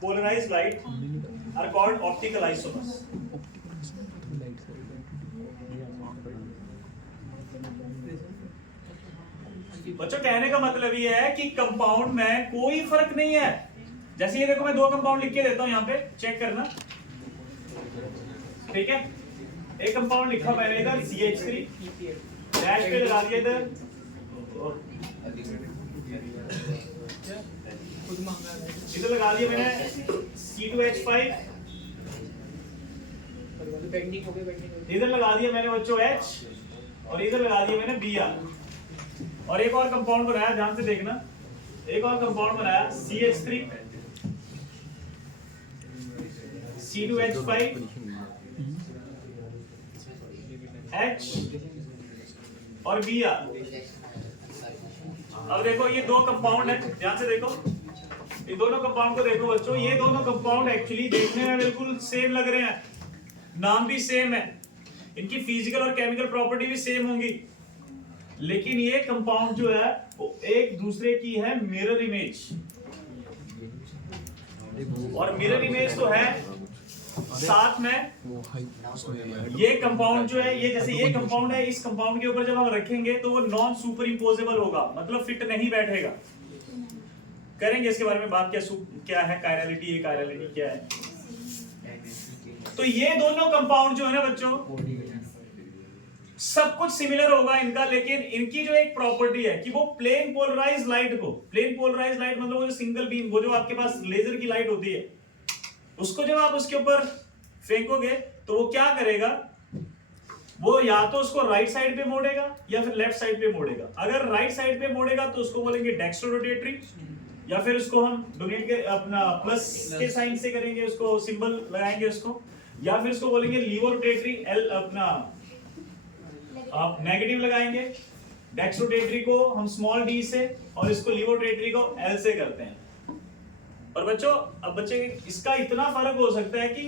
polarized light are called optical isomers. बच्चों कहने का मतलब ये है कि compound में कोई फर्क नहीं है। जैसे ये देखो मैं दो कंपाउंड लिख के देता हूं, यहां पे चेक करना, ठीक है। एक कंपाउंड लिखा मैंने इधर CH3, डैश पे लगा दिया इधर, इधर लगा दिया मैंने C2H5, इधर लगा दिया मैंने बच्चों H, और इधर लगा दिया मैंने Br। और एक और कंपाउंड बनाया, ध्यान से देखना, एक और कंपाउंड बनाया CH3, C2H5, H और Br। अब देखो ये दो कंपाउंड है, ध्यान से देखो, ये दोनों कंपाउंड को देखो बच्चों, ये दोनों कंपाउंड एक्चुअली देखने में बिल्कुल सेम लग रहे हैं, नाम भी सेम है, इनकी फिजिकल और केमिकल प्रॉपर्टी भी सेम होंगी, लेकिन ये कंपाउंड जो है वो एक दूसरे की है मिरर इमेज। और मिरर इमेज तो है साथ में ये कंपाउंड जो है, ये जैसे ये कंपाउंड है, इस कंपाउंड के ऊपर जब हम रखेंगे तो वो नॉन सुपर इम्पोजेबल होगा, मतलब फिट नहीं बैठेगा। करेंगे इसके बारे में बात, क्या है कायरलिटी, ये कायरलिटी क्या है। तो ये दोनों कंपाउंड जो है ना बच्चों, सब कुछ सिमिलर होगा इनका, लेकिन इनकी जो एक प्रॉपर्टी है कि वो प्लेन पोलराइज्ड लाइट को, प्लेन पोलराइज्ड लाइट मतलब वो जो सिंगल बीम, वो जो आपके पास लेजर की लाइट होती है, उसको जब आप उसके ऊपर फेंकोगे तो वो क्या करेगा, वो या तो उसको राइट साइड पे मोड़ेगा या फिर लेफ्ट साइड पे मोड़ेगा। अगर राइट साइड पे मोड़ेगा तो उसको बोलेंगे डेक्स्ट्रोरोटेटरी, या फिर उसको हम डोनेट के अपना प्लस के साइन से करेंगे, उसको सिंबल लगाएंगे उसको, या फिर उसको बोलेंगे लीवोरोटेटरी, एल अपना आप नेगेटिव लगाएंगे। डेक्स्ट्रोरोटेटरी को हम स्मॉल डी से और इसको लीवोरोटेटरी को एल से करते हैं। और बच्चों अब बच्चे इसका इतना फर्क हो सकता है कि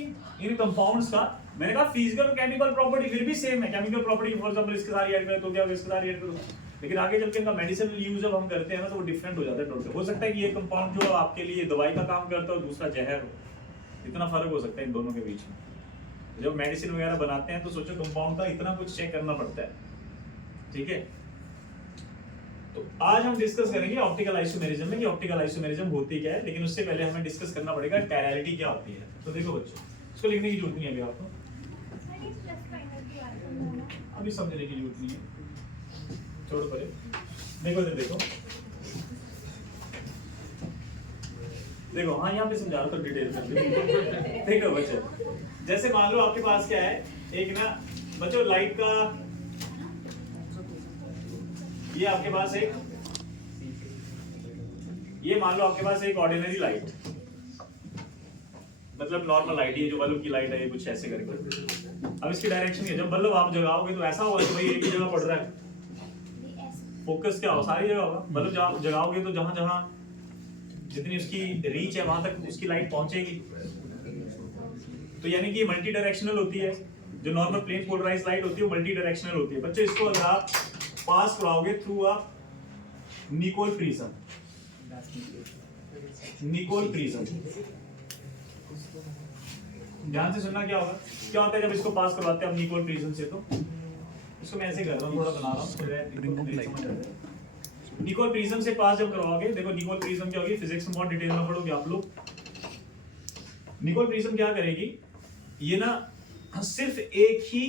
इन कंपाउंड्स का, मैंने कहा फिजिकल और केमिकल प्रॉपर्टी फिर भी सेम है, केमिकल प्रॉपर्टी फॉर एग्जांपल इसके साथ ऐड करें तो क्या, इसके साथ ऐड करो, लेकिन आगे चल के इनका मेडिसिनल यूज जब हम करते हैं ना तो वो डिफरेंट हो जाता है टोटल। हो सकता है कि ये कंपाउंड जो आपके लिए दवाई का काम करता है और दूसरा जहर हो, इतना फर्क हो सकता है इन दोनों के बीच में। जब मेडिसिन वगैरह बनाते हैं तो सोचो कंपाउंड का इतना कुछ चेक करना पड़ता है, ठीक है। तो आज हम डिस्कस करेंगे ऑप्टिकल आइसोमेरिज्म में कि ऑप्टिकल आइसोमेरिज्म होती क्या है, लेकिन उससे पहले हमें डिस्कस करना पड़ेगा कायरलिटी क्या होती है। तो देखो बच्चों, इसको लिखने की जरूरत नहीं है अभी आपको, अभी समझने की जरूरत नहीं है, छोड़ो परे। देखो इधर देखो, देखो हाँ यहाँ पे समझा रहा था डिटेल में। देखो बच्चों, जैसे मान लो आपके पास क्या है, एक ना बच्चों लाइट का, ये आपके पास एक, ये मान लो आपके पास एक ऑर्डिनरी लाइट, मतलब नॉर्मल लाइट, ये जो बल्ब की लाइट है, ये कुछ ऐसे करके। अब इसकी डायरेक्शन है, जब बल्ब आप जगाओगे तो ऐसा होगा कि भाई एक ही जगह पड़ रहा है, फोकस क्या हो सारी जगह होगा। बल्ब जगाओगे तो जहां जहां जितनी उसकी रीच है वहां तक उसकी लाइट पहुंचेगी। तो यानी कि ये मल्टी डायरेक्शनल होती है, जो नॉर्मल प्लेन पोलराइज्ड लाइट होती है वो मल्टी डायरेक्शनल होती है। बच्चों इसको अगर आप पास कराओगे through a Nicol prism, Nicol prism, ध्यान से सुनना क्या होगा, क्या होता है जब इसको पास करवाते हैं हम निकोल प्रिज्म से, तो इसको मैं ऐसे कर रहा हूँ, थोड़ा बना रहा हूँ। निकोल प्रिज्म से पास जब करवाओगे, देखो निकोल प्रिज्म क्या होगी, फिजिक्स में बहुत डिटेल में पढ़ोगे आप लोग। निकोल प्रिज्म क्या करेगी, ये ना सिर्फ एक ही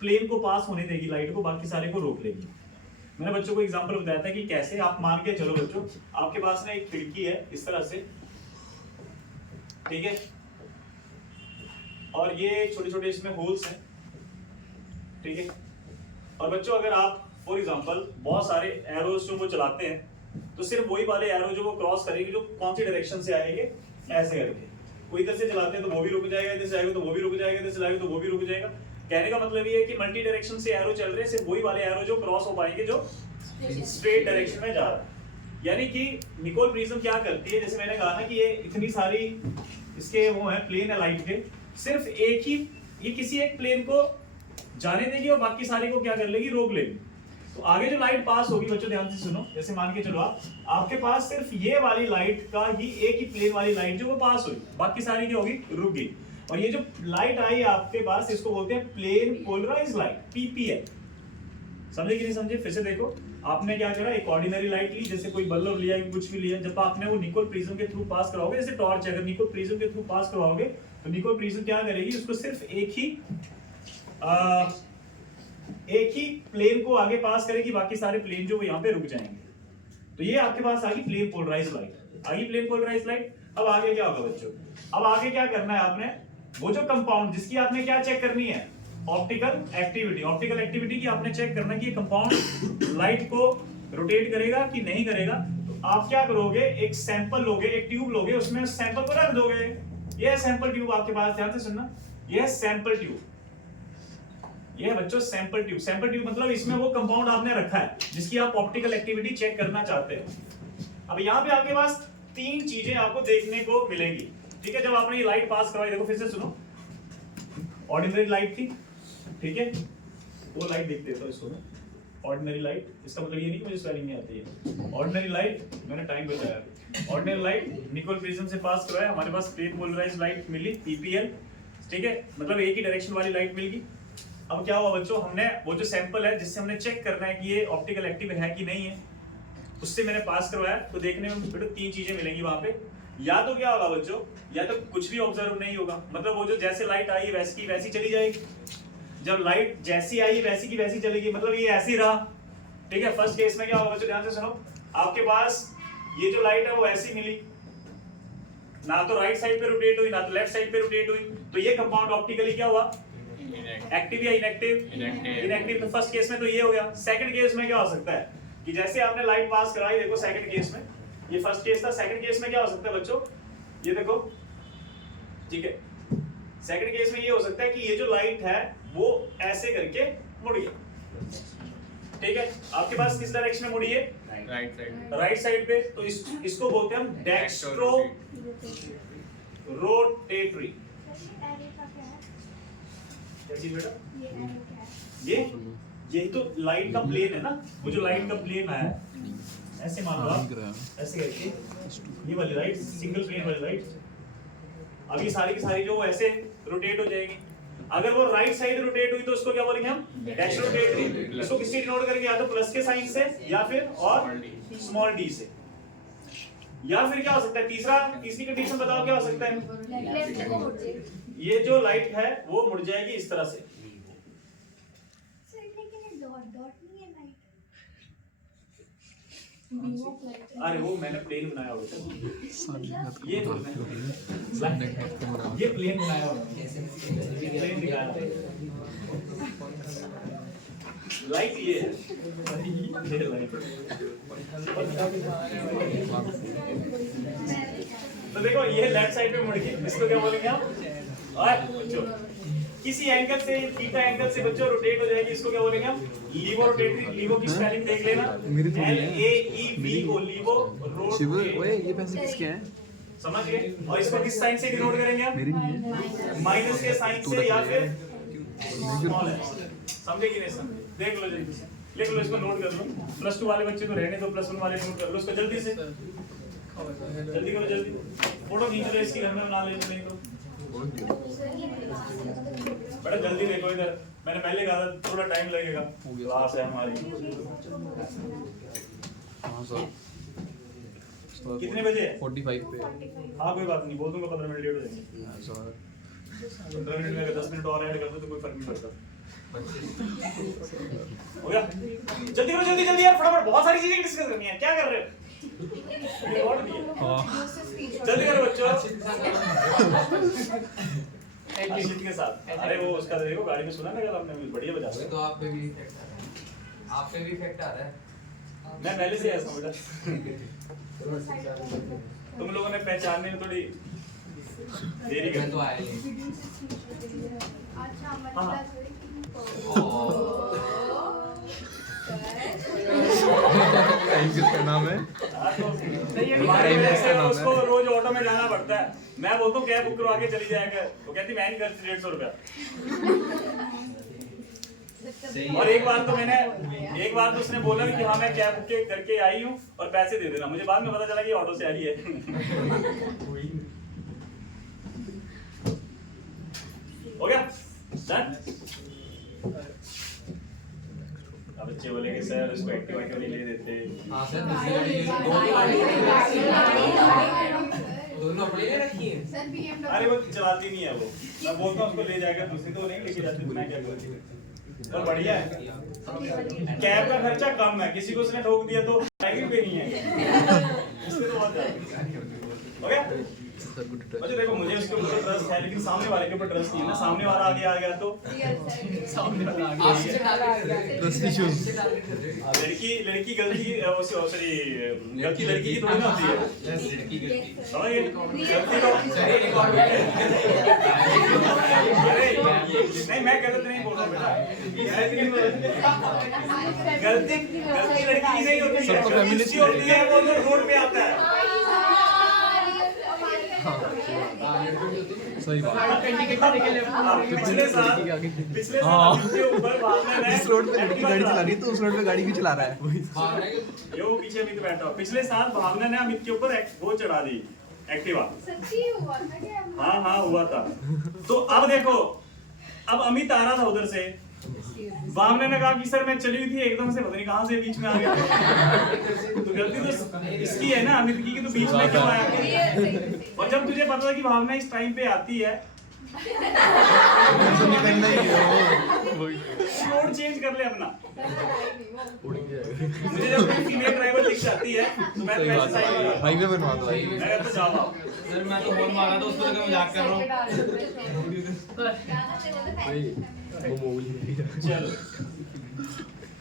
प्लेन को पास होने देगी लाइट को, बाकी सारे को रोक लेगी। मैंने बच्चों को एग्जांपल बताया था कि कैसे, आप मान के चलो बच्चों, आपके पास ना एक खिड़की है इस तरह से, ठीक है, और ये छोटे छोटे इसमें होल्स हैं, ठीक है। और बच्चों अगर आप फॉर एग्जांपल बहुत सारे एरोज जो वो चलाते हैं तो सिर्फ वही वाले एरो जो वो क्रॉस करेंगे जो कौन सी डायरेक्शन से आएंगे, ऐसे करके। कोई इधर से चलाते हैं तो वो भी रुक जाएगा, इधर से आएगा तो वो भी रुक जाएगा, इधर से आएगा तो वो भी रुक जाएगा। कहने का मतलब ये है कि मल्टी डायरेक्शन से एरो चल रहे हैं, सिर्फ वही वाले एरो जो क्रॉस हो पाएंगे जो स्ट्रेट डायरेक्शन में जा रहा है। यानी कि निकोल प्रिज्म क्या करती है, जैसे मैंने कहा ना कि ये इतनी सारी इसके वो है प्लेन है लाइट के, सिर्फ एक ही ये किसी एक प्लेन को जाने देगी और बाकी सारी को क्या कर लेगी, रोक लेगी। तो आगे जो लाइट पास होगी बच्चों ध्यान से सुनो, जैसे मान के चलो आपके पास सिर्फ ये वाली लाइट का ही एक ही प्लेन वाली लाइट जो वो पास हुई, बाकी सारी क्या होगी, रुक गई। और ये जो लाइट आई आपके पास इसको बोलते हैं प्लेन पोलराइज्ड लाइट, पीपीएल। समझे कि नहीं समझे? फिर से देखो, आपने क्या करा, एक ऑर्डिनरी लाइट ली, जैसे कोई बल्ब लिया या कुछ भी लिया, जब आपने वो निकोल प्रिज्म के थ्रू पास कराओगे, जैसे टॉर्च अगर निकोल प्रिज्म के थ्रू पास करवाओगे तो निकोल प्रिज्म क्या करेगी, उसको सिर्फ एक ही प्लेन को आगे पास करेगी, बाकी सारे प्लेन जो वो यहाँ पे रुक जाएंगे। तो ये आपके पास आ गई प्लेन पोलराइज्ड लाइट, आ गई प्लेन पोलराइज्ड लाइट। अब आगे क्या होगा बच्चों, अब आगे क्या करना है आपने, वो जो कंपाउंड जिसकी आपने क्या चेक करनी है, ऑप्टिकल एक्टिविटी। ऑप्टिकल एक्टिविटी की आपने चेक करना कि ये कंपाउंड लाइट को रोटेट करेगा कि नहीं करेगा। तो आप क्या करोगे, एक सैंपल लोगे, एक ट्यूब लोगे, उसमें सैंपल को रख दोगे। ये है सैंपल ट्यूब आपके पास, ध्यान से सुनना, ये है सैंपल ट्यूब, ये है बच्चों सैंपल ट्यूब। सैंपल ट्यूब मतलब इसमें वो कंपाउंड आपने रखा है जिसकी आप ऑप्टिकल एक्टिविटी चेक करना चाहते हैं। अब यहाँ पे आपके पास तीन चीजें आपको देखने को मिलेंगी, ठीक है। जब आपने ये लाइट पास करवाई, देखो फिर से सुनो, ऑर्डिनरी लाइट थी, ठीक है, वो लाइट देखते हो इसको, ऑर्डिनरी लाइट, इसका मतलब ये नहीं कि मुझे स्पेलिंग नहीं आती है। ऑर्डिनरी लाइट, मैंने टाइम बताया, ऑर्डिनरी लाइट निकोल प्रिज्म से पास करवाया, हमारे पास प्लेन पोलराइज्ड लाइट मिली, पीपीएल, ठीक है, मतलब एक ही डायरेक्शन वाली लाइट मिल गई। अब क्या हुआ बच्चों, हमने वो जो सैंपल है जिससे हमने चेक करना है कि ये ऑप्टिकल एक्टिव है कि नहीं है, उससे मैंने पास करवाया, तो देखने में बेटा तीन चीजें मिलेंगी वहां पे। या तो क्या होगा बच्चों, या तो कुछ भी ऑब्जर्व नहीं होगा, मतलब वो जो जैसे लाइट आई वैसी की वैसी चली जाएगी, जब लाइट जैसी आई वैसी की वैसी चलेगी, मतलब ये ऐसे ही रहा, ठीक है। फर्स्ट केस में क्या होगा बच्चों, ध्यान से सुनो, आपके पास ये जो लाइट है वो ऐसी मिली, ना तो राइट साइड पे रोटेट हुई ना तो लेफ्ट साइड पे रोटेट हुई, तो ये कंपाउंड ऑप्टिकली क्या हुआ, एक्टिव या इनएक्टिव, इनएक्टिव। तो फर्स्ट केस में तो ये हो गया। सेकंड केस में क्या हो सकता है कि जैसे आपने लाइट पास कराई, देखो सेकंड केस में, ये फर्स्ट केस था, सेकंड केस में क्या हो सकता है बच्चों, ये देखो, ठीक है, सेकंड केस में ये हो सकता है कि ये जो लाइट है वो ऐसे करके मुड़ गई, ठीक है। आपके पास किस डायरेक्शन में मुड़ी है, राइट साइड पे, तो इसको बोलते हैं हम डेक्स्ट्रो रोटेटरी। क्या चीज बेटा, यही तो लाइट का प्लेन है ना, वो जो लाइट का प्लेन आया है, ऐसे मान लो आप, ऐसे करके ये वाली लाइट, सिंगल प्लेन वाली लाइट, अब ये सारी की सारी जो ऐसे रोटेट हो जाएगी। अगर वो राइट साइड रोटेट हुई तो उसको क्या बोलेंगे हम, डेक्स्ट्रो रोटेटरी। इसको किससे डिनोट करेंगे, या तो प्लस के साइन से या फिर और स्मॉल डी से, या फिर क्या हो सकता है, तीसरी कंडीशन बताओ क्या हो सकता है, ये जो लाइट है वो मुड़ जाएगी इस तरह से। अरे वो मैंने प्लेन बनाया हुआ था, ये प्लेन बनाया हुआ, ये प्लेन दिखाया हुआ, लाइट ये है, ये लाइट। तो देखो ये लेफ्ट साइड पे मुड़ गई, इसको क्या बोलेंगे हम, और बच्चों किसी एंगल से, थीटा एंगल से बच्चों रोटेट हो जाएगी, इसको क्या बोलेंगे हम, लीवो रोटेटरी। लीवो की स्पेलिंग देख लेना, LAEVO, लीवो रोटेटरी। ये पैसे किसके हैं, समझ गए। और इसको किस साइन से डिनोट करेंगे हम, मेरी नहीं है, माइनस के साइन से या फिर स्मॉल है, समझे कि नहीं समझे, देख लो जल्दी से, लिख लो इसको, नोट कर लो। +2 वाले बच्चे को रहने दो, +1 वाले नोट कर लो इसको, जल्दी से, जल्दी करो, जल्दी फोटो खींच लो इसकी, घर में बना लेते नहीं तो बड़ा जल्दी देखो इधर, मैंने पहले कहा था थोड़ा टाइम लगेगा, क्लास है हमारी। हाँ सर, कितने बजे 45 पे। हाँ कोई बात नहीं, बोल दूंगा 15 मिनट लेट हो जाएंगे। हाँ सर, 15 मिनट में अगर 10 मिनट और ऐड कर दो तो कोई फर्क नहीं पड़ता। हो गया, जल्दी करो, जल्दी जल्दी यार, फटाफट, बहुत सारी चीजें डिस्कस करनी है, क्या कर रहे हो, जल्दी करो बच्चों। अर्शित के साथ। अरे वो उसका देखो गाड़ी में सुना ना कल आपने, बढ़िया बजा वही तो आप पे भी इफेक्ट आ रहा है, आप पे भी इफेक्ट आ रहा है। मैं पहले से ऐसा हूँ बेटा। तुम लोगों ने पहचानने में थोड़ी देरी मैं कर तो आया नहीं। अच्छा हाँ। किसका नाम है? हमारे जैसे उसको रोज ऑटो में जाना पड़ता है। मैं बोलता हूँ कैब बुक करवा के चली जाएगा, वो कहती मैं नहीं करती 150 रुपया। और एक बार तो उसने बोला कि हाँ मैं कैब बुक करके आई हूँ और पैसे दे देना। मुझे बाद में पता चला कि ऑटो से आई है। हो गया डन? अब बच्चे बोलेंगे सर उसको एक्टिवा क्यों नहीं ले देते? हाँ सर, दोनों अपने लिए रखी है। सर BMW अरे वो चलाती नहीं है वो। मैं बोलता हूँ उसको ले जाएगा, दूसरी तो वो नहीं लेके जाती। मैं क्या करूँ? तो बढ़िया है, कैब का खर्चा कम है। किसी को उसने ठोक दिया तो ड्राइविंग पे नहीं है, इससे तो बहुत ज्यादा। हो गया? अच्छा देखो मुझे उसके ऊपर ट्रस्ट है, लेकिन सामने वाले के ऊपर ट्रस्ट नहीं है ना। सामने वाला आगे आ गया तो सामने वाला आगे आप से टारगेट कर रहे हो। Trust issues। आपसे टारगेट कर रहे हो। लड़की गलती सॉरी गलती लड़की की थोड़ी ना होती है। लड़की गलती। समझ गए? गलती तो सर ये रिकॉर्ड है। अरे नहीं मैं गलत नहीं बोल रहा बेटा। गलती लड़की की नहीं होती है, सबको गलती feminist उसकी होती है वो जो रोड पे आता है। सही बात। पिछले साल इसके ऊपर भागने में जिस रोड पे लड़की गाड़ी चला रही है तो उस रोड पे गाड़ी भी चला रहा है। ये वो पीछे अमित बैठा हो। पिछले साल भावना ने अमित के ऊपर वो चढ़ा दी एक्टिवा। सच्ची हुआ था क्या? हाँ हुआ था। तो अब देखो, अब अमित आ रहा था उधर से, भावना ने कहा कि सर मैं चली हुई थी, एकदम से पता नहीं कहां से बीच में आ गया। तो गलती तो इसकी है ना, अमित की तो बीच में क्यों आया? और जब तुझे पता था कि भावना इस टाइम पे आती है, निकलना ही है रोड चेंज कर ले अपना। मुझे जब कोई फीमेल ड्राइवर दिख जाती है तो मैं तो ऐसे साइड में आता हूं। हाईवे बनवा दो। मैं कहता जाओ आप। सर मैं तो फोन मारा था, उसको लगा मजाक कर रहा हूँ। चलो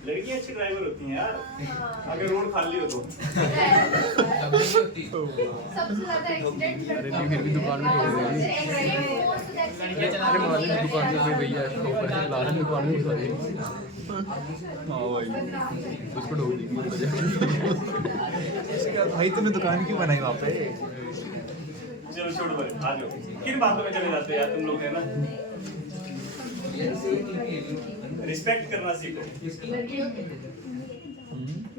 लड़की अच्छी ड्राइवर होती हैं यार, अगर रोड खाली हो तो। सबसे ज्यादा एक्सीडेंट अरे फिर भी दुकान में ठोक रही है। अरे मालिक दुकान में कोई भैया ऊपर से ला रहे हैं दुकान में सारे। हाँ भाई उसको ठोक दी भाई। तूने दुकान क्यों बनाई वहाँ पे? चलो छोड़ो भाई, आ जाओ। किन बातों में चले जाते हो यार तुम लोग, है ना? रिस्पेक्ट करना सीखो।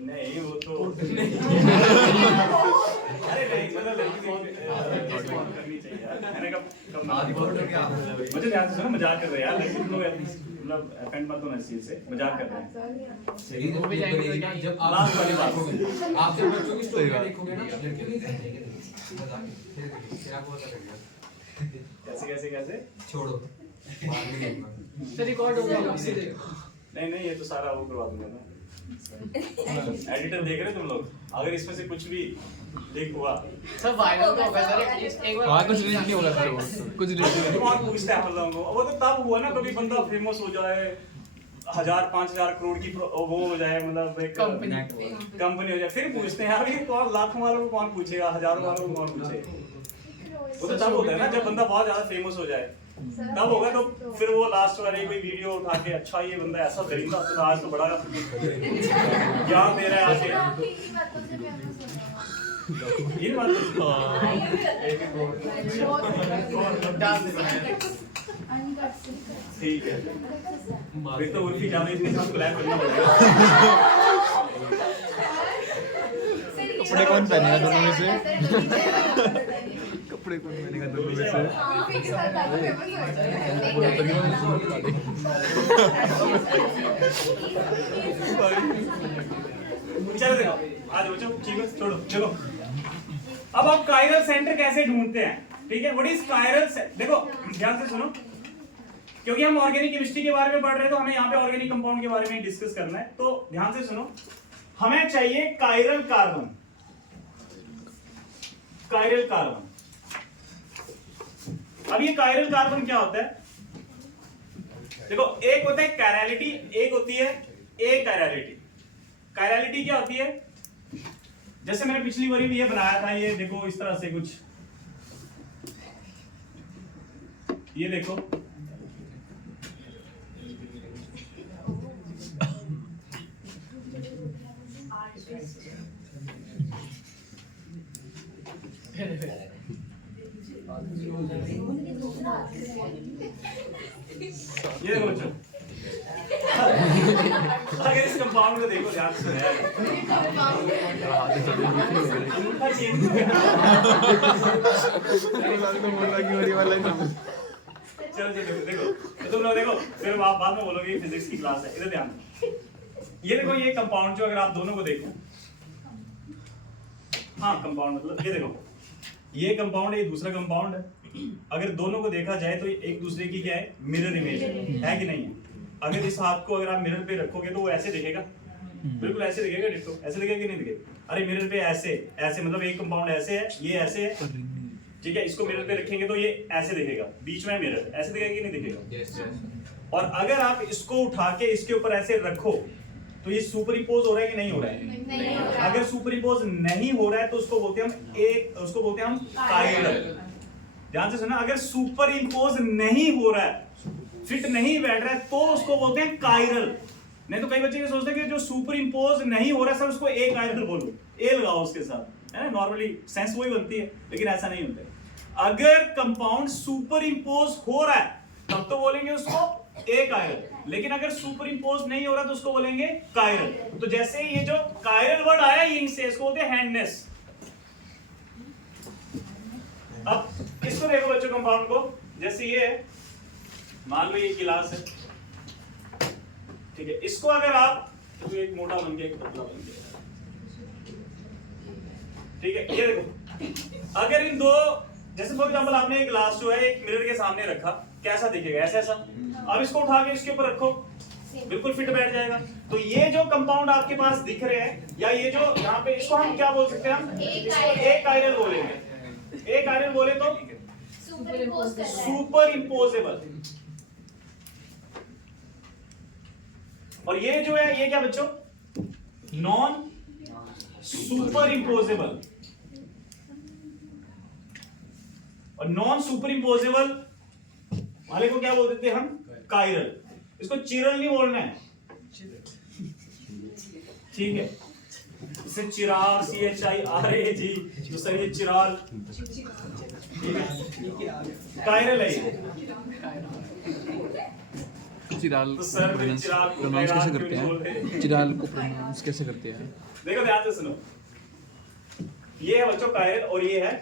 नहीं वो तो अरे नहीं मतलब लड़की करनी चाहिए यार। मैंने कब मुझे ध्यान से सुनो, मजाक कर रहे हैं यार। लड़की तुम लोग मतलब अफेंड मत होना इस चीज से, मजाक कर रहे हैं। जब लास्ट वाली बात आप जब बच्चों की स्टोरी देखोगे ना, लड़कियों की फिर आपको पता लगेगा। कैसे छोड़ो। सर रिकॉर्ड हो गया, आपसे देखो। नहीं ये तो सारा वो करवा दूंगा मैं। एडिटर देख रहे तुम लोग, अगर इसमें से कुछ भी लीक हुआ सर वायरल तो होगा सर, एटलीस्ट एक बार। हाँ कुछ डिलीट नहीं होगा सर, वो कुछ डिलीट नहीं। कौन पूछता है हम लोगों को? वो तो तब हुआ ना कभी बंदा फेमस हो जाए, 1000-5000 करोड़ की वो हो जाए, मतलब एक कंपनी हो जाए, फिर पूछते हैं यार ये कौन, लाखों वालों को कौन पूछेगा, हजारों वालों को कौन पूछे? वो तो तब होता है ना जब बंदा बहुत ज्यादा फेमस हो जाए, तब होगा। तो फिर वो लास्ट वाली कोई वीडियो उठा के, अच्छा ये बंदा ऐसा करेगा तो आज तो बड़ा ज्ञान दे रहा है आके। ये बात ठीक है, फिर तो उनकी जाने इतने साथ कोलैब करना पड़ेगा। कपड़े कौन पहनेगा दोनों में से? कपड़े कौन पहनेगा दोनों में से? चलो देखो, आज बच्चों ठीक है, छोड़ो देखो। अब आप कायरल सेंटर कैसे ढूंढते हैं? ठीक है, व्हाट इज कायरल सेंटर? देखो ध्यान से सुनो, क्योंकि हम ऑर्गेनिक केमिस्ट्री के बारे में पढ़ रहे हैं तो हमें यहाँ पे ऑर्गेनिक कंपाउंड के बारे में डिस्कस करना है। तो ध्यान से सुनो, हमें चाहिए कायरल कार्बन। कायरल कार्बन अब ये कायरल कार्बन क्या होता है? देखो, एक होता है कायरलिटी, एक होती है अकायरलिटी। कायरलिटी क्या होती है? जैसे मैंने पिछली बारी भी ये बनाया था, ये देखो इस तरह से कुछ, ये देखो, ये देखो बच्चों, अगर इस कंपाउंड को देखो ध्यान से, चलो चलो देखो, तो तुम लोग देखो, फिर आप बाद में बोलोगे फिजिक्स की क्लास है। इधर ध्यान दो, ये देखो, ये कंपाउंड जो, अगर आप दोनों को देखो, हाँ कंपाउंड मतलब ये देखो, ये कंपाउंड है, ये दूसरा कंपाउंड है। अगर दोनों को देखा जाए तो एक दूसरे की क्या है? मिरर इमेज है कि नहीं है? अगर इस हाथ को अगर आप मिरर पे रखोगे तो वो ऐसे दिखेगा, बिल्कुल ऐसे दिखेगा, डिट्टो ऐसे दिखेगा कि नहीं दिखेगा? अरे मिरर पे ऐसे ऐसे, मतलब एक कंपाउंड ऐसे है, ये ऐसे है, ठीक है, इसको मिरर पे रखेंगे तो ये ऐसे दिखेगा, बीच में मिरर ऐसे दिखेगा कि नहीं दिखेगा? और अगर आप इसको उठा के इसके ऊपर ऐसे रखो तो ये सुपर इंपोज हो रहा है कि नहीं हो रहा है? नहीं हो रहा। अगर सुपर इंपोज नहीं हो रहा है तो उसको बोलते हैं उसको बोलते हैं हम कायरल। ध्यान से सुना, अगर सुपर इंपोज नहीं हो रहा है, फिट नहीं बैठ रहा है, तो उसको बोलते हैं कायरल। नहीं तो कई बच्चे ये सोचते हैं कि जो सुपर इंपोज नहीं हो रहा है सर उसको ए कायरल बोलो, ए लगाओ उसके साथ, है ना, नॉर्मली सेंस वही बनती है, लेकिन ऐसा नहीं होता है। अगर कंपाउंड सुपर इंपोज हो रहा है तब तो बोलेंगे उसको ए कायरल, लेकिन अगर सुपर इंपोज नहीं हो रहा तो उसको बोलेंगे कायरल। तो जैसे ये जो कायरल वर्ड आया यहीं से, इसको बोलते हैं हैंडनेस। अब इसको देखो बच्चों, कंपाउंड को, जैसे ये है, मान लो ये गिलास है, ठीक है, इसको अगर आप, तो एक मोटा बन गया, एक पतला बन गया, ठीक है, ये देखो, अगर इन दो, जैसे फॉर एग्जांपल आपने एक ग्लास जो है एक मिरर के सामने रखा, कैसा दिखेगा? ऐसा ऐसा। अब इसको उठा के इसके ऊपर रखो, बिल्कुल फिट बैठ जाएगा। तो ये जो कंपाउंड आपके पास दिख रहे हैं, या ये जो यहाँ पे, इसको हम क्या बोल सकते हैं? हम ए कायरल बोलेंगे। ए कायरल बोले तो सुपर इंपोज कर रहा है। Super imposable. और ये जो है, ये क्या बच्चों? Non super imposable. और नॉन सुपर इंपोजेबल वाले को क्या बोल देते हैं हम? कायरल। इसको चिरल नहीं बोलना है, ठीक है, इसे चिराग, CHIRAG, जो सही है चिराल, कायरल है ये। चिराल तो सर प्रोनाउंस चिराग को प्रोनाउंस कैसे कायरल करते क्यों बोलते हैं? हैं? चिराल को प्रोनाउंस कैसे करते हैं? देखो ध्यान से सुनो, ये है बच्चों कायरल और ये है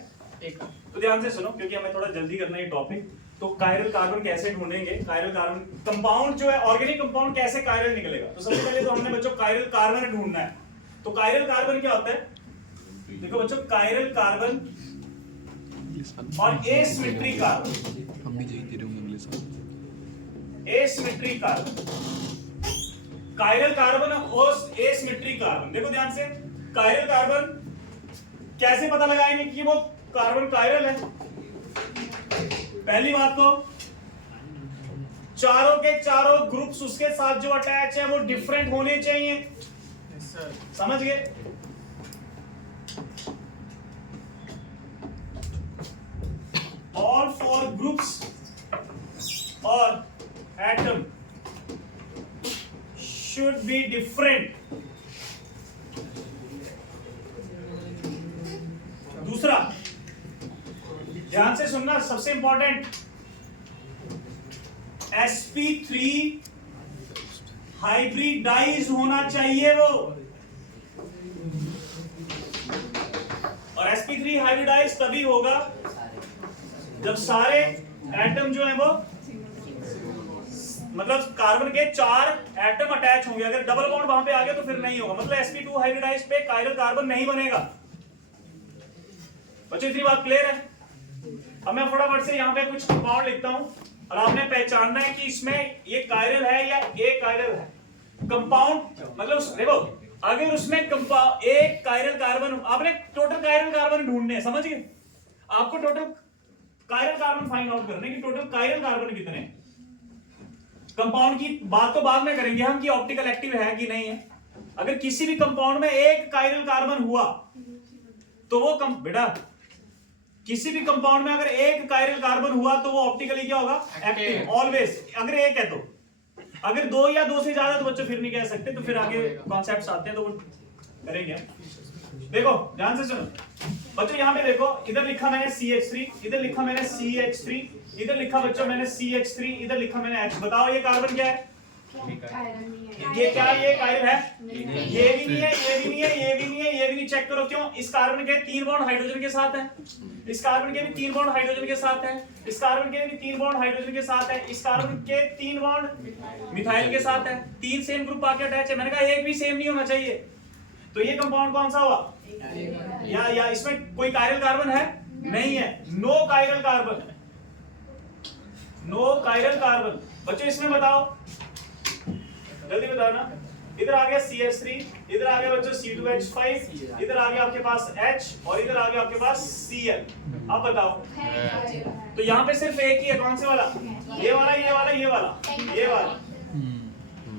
एक। तो ध्यान से सुनो, क्योंकि हमें थोड़ा जल्दी करना है ये टॉपिक। तो कायरल कार्बन कैसे ढूंढेंगे? कायरल कार्बन कंपाउंड जो है, ऑर्गेनिक कंपाउंड कैसे कायरल निकलेगा? तो सबसे पहले तो हमने बच्चों कायरल कार्बन ढूंढना है। तो कायरल कार्बन क्या होता है? देखो बच्चों, कायरल कार्बन और एसिमेट्री कार्बन, हम भी यही दे रहे होंगे अगले साल। एसिमेट्री कार्बन, कायरल कार्बन और एसिमेट्री कार्बन। देखो ध्यान से, कायरल कार्बन कैसे पता लगाएंगे कि वो कार्बन कायरल है? पहली बात तो चारों के चारों ग्रुप्स उसके साथ जो अटैच है वो डिफरेंट होने चाहिए। समझ गए? All four groups or atom should be different. दूसरा, ध्यान से सुनना, सबसे इंपॉर्टेंट, sp3 हाइब्रिडाइज होना चाहिए वो। और sp3 हाइब्रिडाइज तभी होगा जब सारे एटम जो है वो, मतलब कार्बन के 4 एटम अटैच होंगे। अगर डबल बॉन्ड वहां पे आ गया तो फिर नहीं होगा, मतलब sp2 हाइब्रिडाइज पे कायरल कार्बन नहीं बनेगा। बच्चों इतनी बात क्लियर है? अब मैं फटाफट से यहाँ पे कुछ कंपाउंड लिखता हूं और आपने पहचानना है कि इसमें ये कायरल है या ए कायरल है। कंपाउंड मतलब देखो, अगर उसमें एक कायरल कार्बन, आपने टोटल कायरल कार्बन ढूंढने हैं, समझ गए? आपको total chiral carbon find out करने कि टोटल कायरल कार्बन कितने हैं। कंपाउंड की बात तो बाद में करेंगे हम कि ऑप्टिकल एक्टिव है कि नहीं है। अगर किसी भी कंपाउंड में एक कायरल कार्बन हुआ तो वो बेटा किसी भी कंपाउंड में अगर एक कायरल कार्बन हुआ तो वो ऑप्टिकली क्या होगा, एक्टिव ऑलवेज। अगर एक है तो, अगर दो या दो से ज्यादा तो बच्चों फिर नहीं कह सकते, तो फिर आगे कॉन्सेप्ट्स आते हैं तो वो करेंगे। देखो ध्यान से सुनो बच्चों, यहाँ पे देखो इधर लिखा मैंने CH3, इधर लिखा मैंने CH3, इधर लिखा बच्चों मैंने CH3, इधर लिखा मैंने H। बताओ ये कार्बन क्या है? ये क्या, ये कायरल है? ये भी नहीं है, ये भी नहीं है, ये भी नहीं है, ये भी नहीं। चेक करो क्यों? इस कार्बन के 3 बॉन्ड हाइड्रोजन के साथ है, इस कार्बन के भी 3 बॉन्ड हाइड्रोजन के साथ है, इस कार्बन के भी 3 बॉन्ड हाइड्रोजन के साथ है, इस कार्बन के 3 बॉन्ड मिथाइल के साथ है। 3 सेम ग्रुप आके अटैच है। मैंने कहा एक भी सेम नहीं होना चाहिए। तो ये कंपाउंड कौन सा हुआ? या इसमें कोई कायरल कार्बन है? नहीं है, no chiral carbon, no chiral carbon. बच्चों इसमें बताओ, जल्दी बताओ ना। इधर आ गया CH3, इधर आ गया बच्चों C2H5, इधर आ गया आपके पास H और इधर आ गया आपके पास Cl। अब बताओ, तो यहाँ पे सिर्फ एक ही है, कौन से वाला? ये वाला, ये वाला, ये वाला, ये वाला।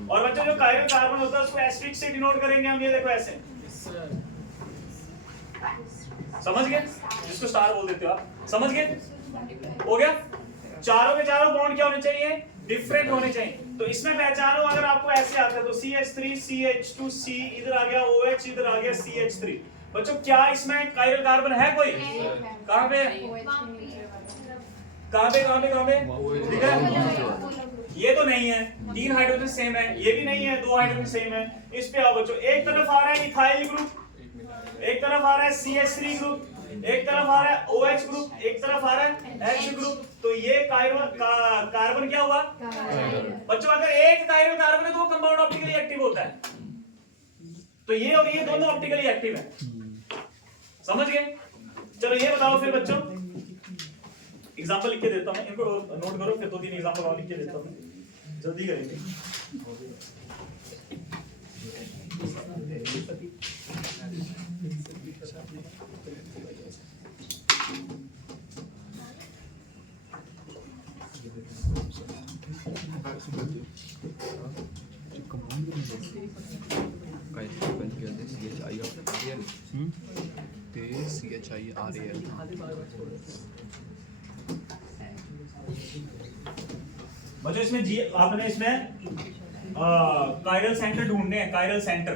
और बच्चों जो कायरल कार्बन होता है उसको एस्टेरिस्क से डिनोट करेंगे हम। ये देखो ऐसे, समझ गए? जिसको स्टार बोल देते हो आप, समझ गए? हो गया? चारों के चारों बॉन्ड क्या होने चाहिए? डिफरेंट होने चाहिए। तो इसमें पहचानो, अगर आपको ऐसे आता है तो CH3 CH2 C, इधर आ गया OH, इधर आ गया CH3। बच्चों क्या इसमें कायरल कार्बन है कोई? कहां पे? कहां पे, कहां पे, कहां पे? ठीक है, ये तो नहीं है। 3 हाइड्रोजन सेम है, ये भी नहीं है, 2 हाइड्रोजन सेम है। इस पे आओ बच्चों, एक तरफ आ रहा है इथाइल ग्रुप, एक तरफ आ रहा है CH3 ग्रुप, एक तरफ आ रहा है OH ग्रुप, एक तरफ आ रहा है H ग्रुप। तो ये कार्बन क्या हुआ? बच्चों अगर एक कायरल कार्बन है तो वो कंपाउंड ऑप्टिकली एक्टिव होता है। तो ये और ये दोनों ऑप्टिकली एक्टिव है, समझ गए? चलो ये बताओ फिर बच्चों, एग्जांपल लिख के देता हूं, इनको नोट करो, फिर 2-3 एग्जांपल और लिख के देता हूं, जल्दी करेंगे। बच्चों इसमें जी आपने इसमें कायरल सेंटर ढूंढने हैं, कायरल सेंटर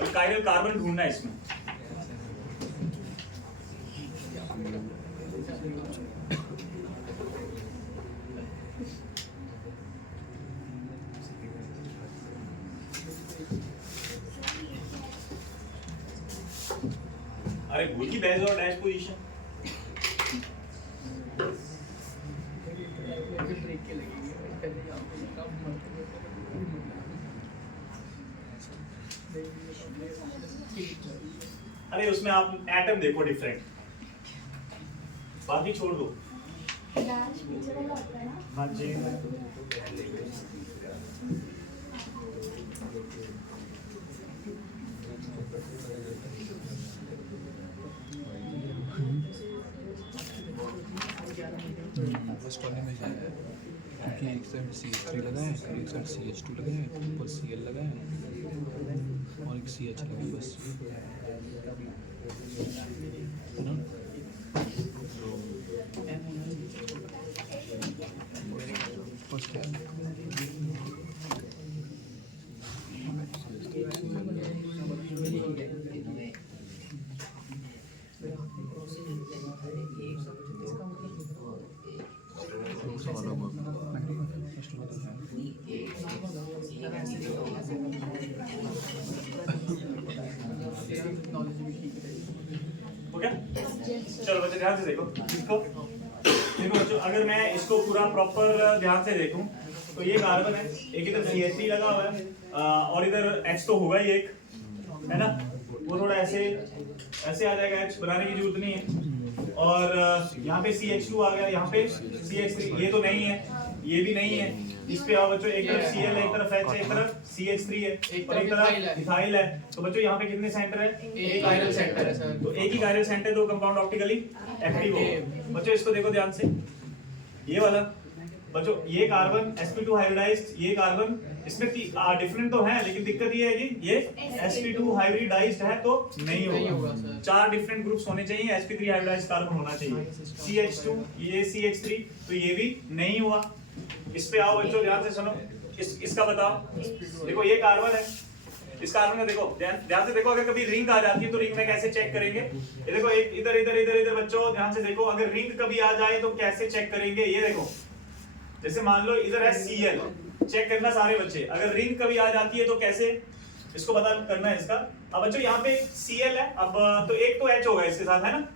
और कायरल कार्बन ढूंढना है इसमें। अरे भूल की बेस और डैश पोजीशन। अरे उसमें आप एटम देखो डिफरेंट, बाकी छोड़ दो। हाँ जी, फर्स्ट वाले में है क्योंकि एक साइड CH3 लगा है, एक साइड CH2 लगा है, ऊपर Cl लगा है और एक CH लगा है, बस है ना? फर्स्ट है हो गया? चलो बच्चे ध्यान से देखो इसको। देखो बच्चों, अगर मैं इसको पूरा प्रॉपर ध्यान से देखूं तो ये कार्बन है, एक इधर CH3 लगा हुआ है और इधर H तो होगा ही एक, है ना? वो थोड़ा ऐसे ऐसे आ जाएगा, H बनाने की जरूरत नहीं है। और यहाँ पे CH2 आ गया, यहाँ पे CH3, ये तो नहीं है, ये भी नहीं है। इस पे आओ बच्चों, एक तरफ Cl है, एक तरफ H है, एक तरफ CH3 है, और एक तरफ इथाइल है। तो बच्चों यहाँ पे कितने सेंटर है? एक कायरल सेंटर है सर। तो एक ही कायरल सेंटर, तो कंपाउंड ऑप्टिकली एक्टिव होगा। बच्चों इसको देखो ध्यान से, ये वाला बच्चों, ये कार्बन sp2 हाइब्रिडाइज्ड, ये कार्बन, इसमें डिफरेंट तो है, लेकिन दिक्कत ये है कि ये sp2 हाइब्रिडाइज्ड है तो नहीं होगा। चार डिफरेंट ग्रुप्स होने चाहिए, sp3 हाइब्रिडाइज्ड कार्बन होना चाहिए, CH2, ये CH3, तो ये भी नहीं हुआ। इस पे आओ बच्चों, ध्यान से सुनो, इसका बताओ। देखो ये कार्बन है, इस कार्बन का देखो, ध्यान से देखो, अगर कभी रिंग आ जाती है तो रिंग में कैसे चेक करेंगे? ये देखो, एक इधर इधर इधर इधर बच्चों ध्यान से देखो, अगर रिंग कभी आ जाए तो कैसे चेक करेंगे? ये देखो, जैसे मान लो इधर है Cl, चेक करना सारे बच्चे, अगर रिंग कभी आ जाती है तो कैसे इसको पता करना है इसका। अब बच्चों यहाँ पे Cl है, अब तो एक तो H होगा इसके साथ, है ना?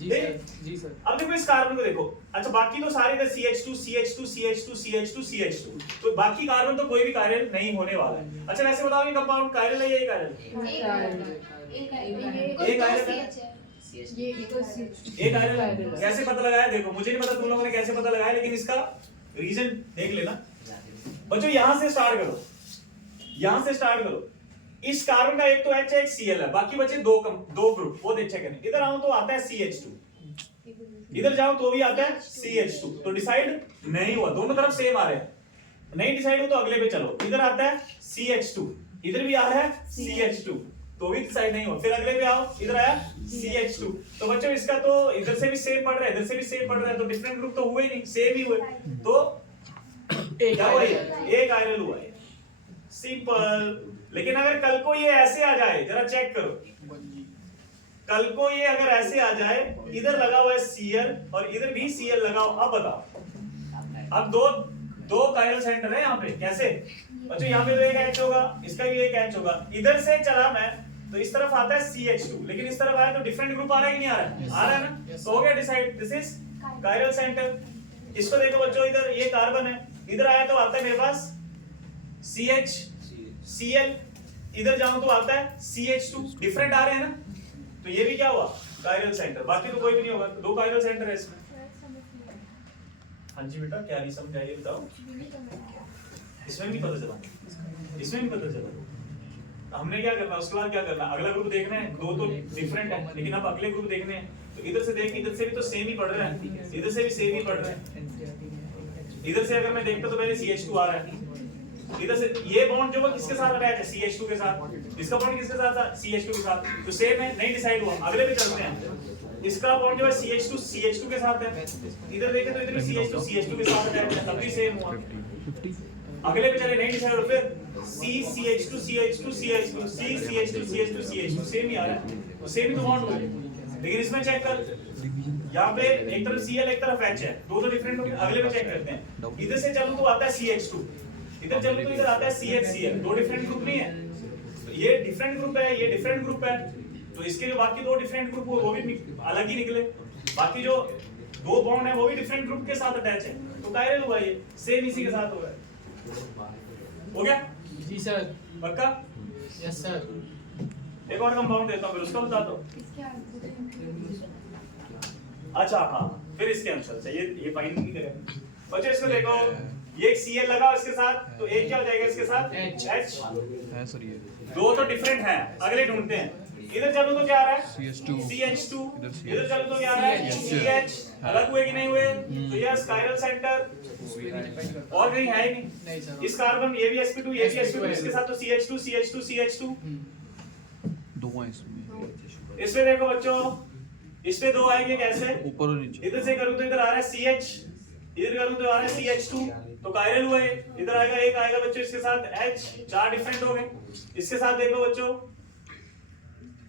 जी सर। अब देखो इस कार्बन को देखो, अच्छा बाकी तो सारे इधर CH2 CH2 CH2 CH2 CH2, तो बाकी कार्बन तो कोई भी कायरल नहीं होने वाला है। अच्छा वैसे बताओ, ये कंपाउंड कायरल है या कायरल? एक कायरल कैसे पता लगाया? देखो मुझे नहीं पता तुम लोगों ने कैसे पता लगाया, लेकिन इसका रीजन देख लेना बच्चों। यहां से स्टार्ट करो, यहां से स्टार्ट करो। इस कार्बन का एक तो H है, एक Cl है, बाकी बचे दो ग्रुप, वो देख चेक करें। इधर आओ तो आता है CH2, इधर जाओ तो भी आता है CH2, तो डिसाइड नहीं हुआ, दोनों तरफ सेम आ रहे हैं। नहीं डिसाइड हो तो अगले पे चलो, इधर आता है CH2, इधर भी आ रहा है CH2, तो भी डिसाइड नहीं हुआ। फिर अगले पे आओ, इधर आया CH2, तो बच्चों इसका तो इधर से भी सेम पड़ रहा है, इधर से भी सेम पड़ रहा है, तो डिफरेंट ग्रुप तो हुए नहीं, सेम ही हुए, तो क्या हुआ? एक आयरन हुआ है, सिंपल। लेकिन अगर कल को ये ऐसे आ जाए, जरा चेक करो, कल को ये अगर ऐसे आ जाए, इधर लगा हुआ है Cl और इधर भी Cl लगाओ, अब बताओ, अब दो कायरल सेंटर है यहाँ पे, कैसे? बच्चों यहाँ पे तो एक H होगा, इसका भी एक H होगा, इधर से चला मैं तो इस तरफ आता है CH2, लेकिन इस तरफ आया तो डिफरेंट ग्रुप आ रहा है कि नहीं आ रहा है? आ रहा है ना? तो हो गया decide, this is chiral centre. इसको देखो बच्चों, इधर ये कार्बन है, इधर आया तो आता है मेरे पास CH Cl, इधर जाऊं तो आता है CH2, डिफरेंट आ रहे हैं ना? तो ये भी क्या हुआ? Chiral centre. बाकी तो कोई भी नहीं होगा, दो कायरल सेंटर है इसमें। हाँ जी बेटा, क्या नहीं समझ आई बताओ। इसमें भी पता चला, इसमें भी पता चला। हमने क्या करना, उसके बाद क्या करना, अगला ग्रुप देखना है, दो तो डिफरेंट है, लेकिन अब अगले ग्रुप देखने हैं, तो इधर से देख, इधर से भी तो सेम ही पढ़ रहे हैं, इधर से भी सेम ही पढ़ रहे हैं। इधर से अगर मैं देखता तो पहले CH2 आ रहा है, इधर से ये बॉन्ड जो है किसके साथ अटैच है? CH2 के साथ। इसका बॉन्ड किसके साथ था? CH2 के साथ, तो सेम है, नहीं डिसाइड हुआ, अगले पे चलते हैं। इसका बॉन्ड जो है CH2 के साथ है, इधर देखें तो इधर भी CH2 के साथ अटैच है, तब भी सेम हुआ। अगले पे चले, नहीं डिसाइड हुआ, फिर CH2 सेम ही आ रहा है, तो सेम ही तो बॉन्ड हुए। लेकिन इसमें चेक कर, यहाँ पे एक तरफ Cl एक तरफ H है, दो तो डिफरेंट हो गए। अगले पे चेक करते हैं, इधर से चलूं तो आता है CH2, इधर चलूं तो इधर आता है CH दो डिफरेंट ग्रुप नहीं है, तो ये डिफरेंट ग्रुप है, ये डिफरेंट ग्रुप है, तो इसके जो बाकी दो डिफरेंट ग्रुप वो भी अलग ही निकले। बाकी जो दो बॉन्ड है वो भी डिफरेंट ग्रुप के साथ अटैच है, तो कायरल हुआ, ये सेम इसी के साथ हुआ। हो गया? जी सर। पक्का? Yes sir. एक और कंपाउंड देता हूं, फिर उसका बता दो। अच्छा हाँ, फिर इसके आंसर चाहिए, ये फाइन नहीं करेगा बच्चों। इसको देखो, ये एक Cl लगा इसके साथ, तो एक क्या हो जाएगा इसके साथ? H है सर, ये दो तो डिफरेंट हैं, अगले ढूंढते हैं। इधर चलो तो क्या आ रहा है? CH2, इधर चलो तो क्या आ रहा है? CH। अलग हुए कि नहीं हुए? तो यस, कायरल सेंटर। और कहीं है ही नहीं। इस कार्बन, ये भी sp2, ये भी sp2, इसके साथ तो CH2 दो हैं इसमें। इसमें देखो बच्चों, इसमें दो आएंगे कैसे? ऊपर और नीचे। इधर से करूं तो इधर आ रहा है CH, इधर करूं तो आ रहा है CH2, तो कायरल हुए। इधर आएगा, एक आएगा बच्चों इसके साथ H, चार डिफरेंट हो गए। इसके साथ देखो बच्चों,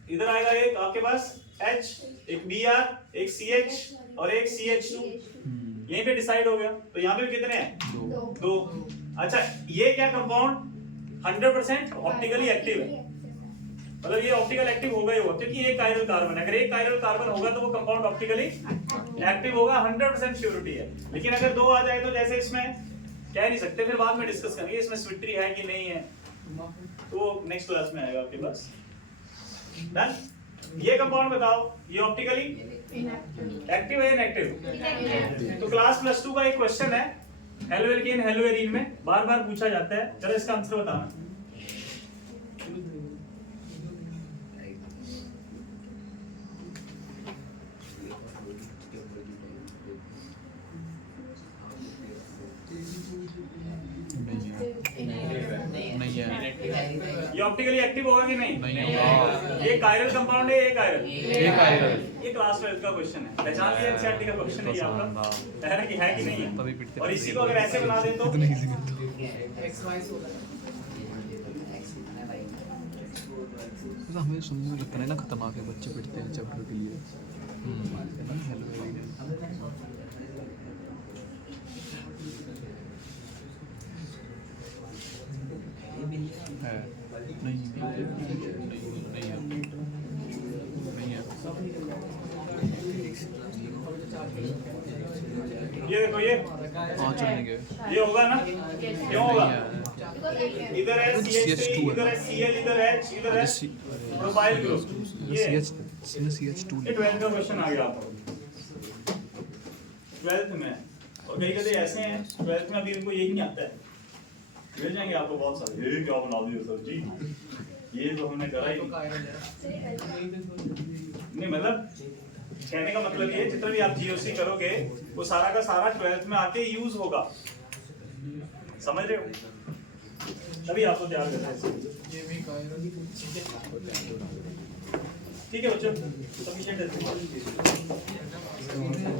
इधर आएगा एक आपके पास H, एक Br, एक CH और एक CH2, यहीं पे डिसाइड हो गया। तो यहाँ पे कितने हैं? दो। अच्छा, ये क्या कंपाउंड 100% ऑप्टिकली एक्टिव है, मतलब ये ऑप्टिकल एक्टिव होगा ही होगा, क्योंकि एक कायरल कार्बन है। अगर एक कायरल कार्बन होगा तो वो कंपाउंड ऑप्टिकली एक्टिव होगा, 100% श्योरिटी है। लेकिन अगर दो आ जाए तो जैसे इसमें कह नहीं सकते, फिर बाद में डिस्कस करेंगे इसमें सिमेट्री है कि नहीं है, तो नेक्स्ट क्लास में आएगा आपके पास। डन? ये कंपाउंड बताओ, ये ऑप्टिकली एक्टिव है या इनएक्टिव? तो क्लास +2 का एक क्वेश्चन है, हेलो एल्केन हेलो एरीन में बार बार पूछा जाता है, जरा इसका आंसर बताना। नहीं है। ये ऑप्टिकली एक्टिव होगा कि नहीं? नहीं होगा। ये कायरल कंपाउंड है, ये कायरल। एक आयरन। ये क्लास 12 का क्वेश्चन है, पहचान लिया एनसीईआरटी का क्वेश्चन है ये आपका, है कि नहीं तभी है? पिटते और इसी को अगर ऐसे बना दे तो इतना इजी करते एक्स वाई सोलह हमें सुनने में लगता है ना खतरनाक है, बच्चे पिटते हैं चैप्टर के लिए। हेलो है नहीं ये देखो ये हाँ चलेंगे। ये होगा ना? क्यों होगा? इधर है CH3, इधर है Cl, इधर H, इधर है प्रोपाइल ग्रुप। ये 12th का क्वेश्चन आ गया आपको 12th में। और कई कई ऐसे हैं 12th में अभी इनको यही नहीं आता है, मिल जाएंगे आपको बहुत सारे। ये क्या बना दिया सर जी, ये तो हमने करा ही नहीं। मतलब कहने का मतलब ये जितना भी आप GOC करोगे वो सारा का सारा 12th में आके यूज होगा, समझ रहे हो? तभी आपको तैयार करना है। ठीक है बच्चों, सफिशिएंट है।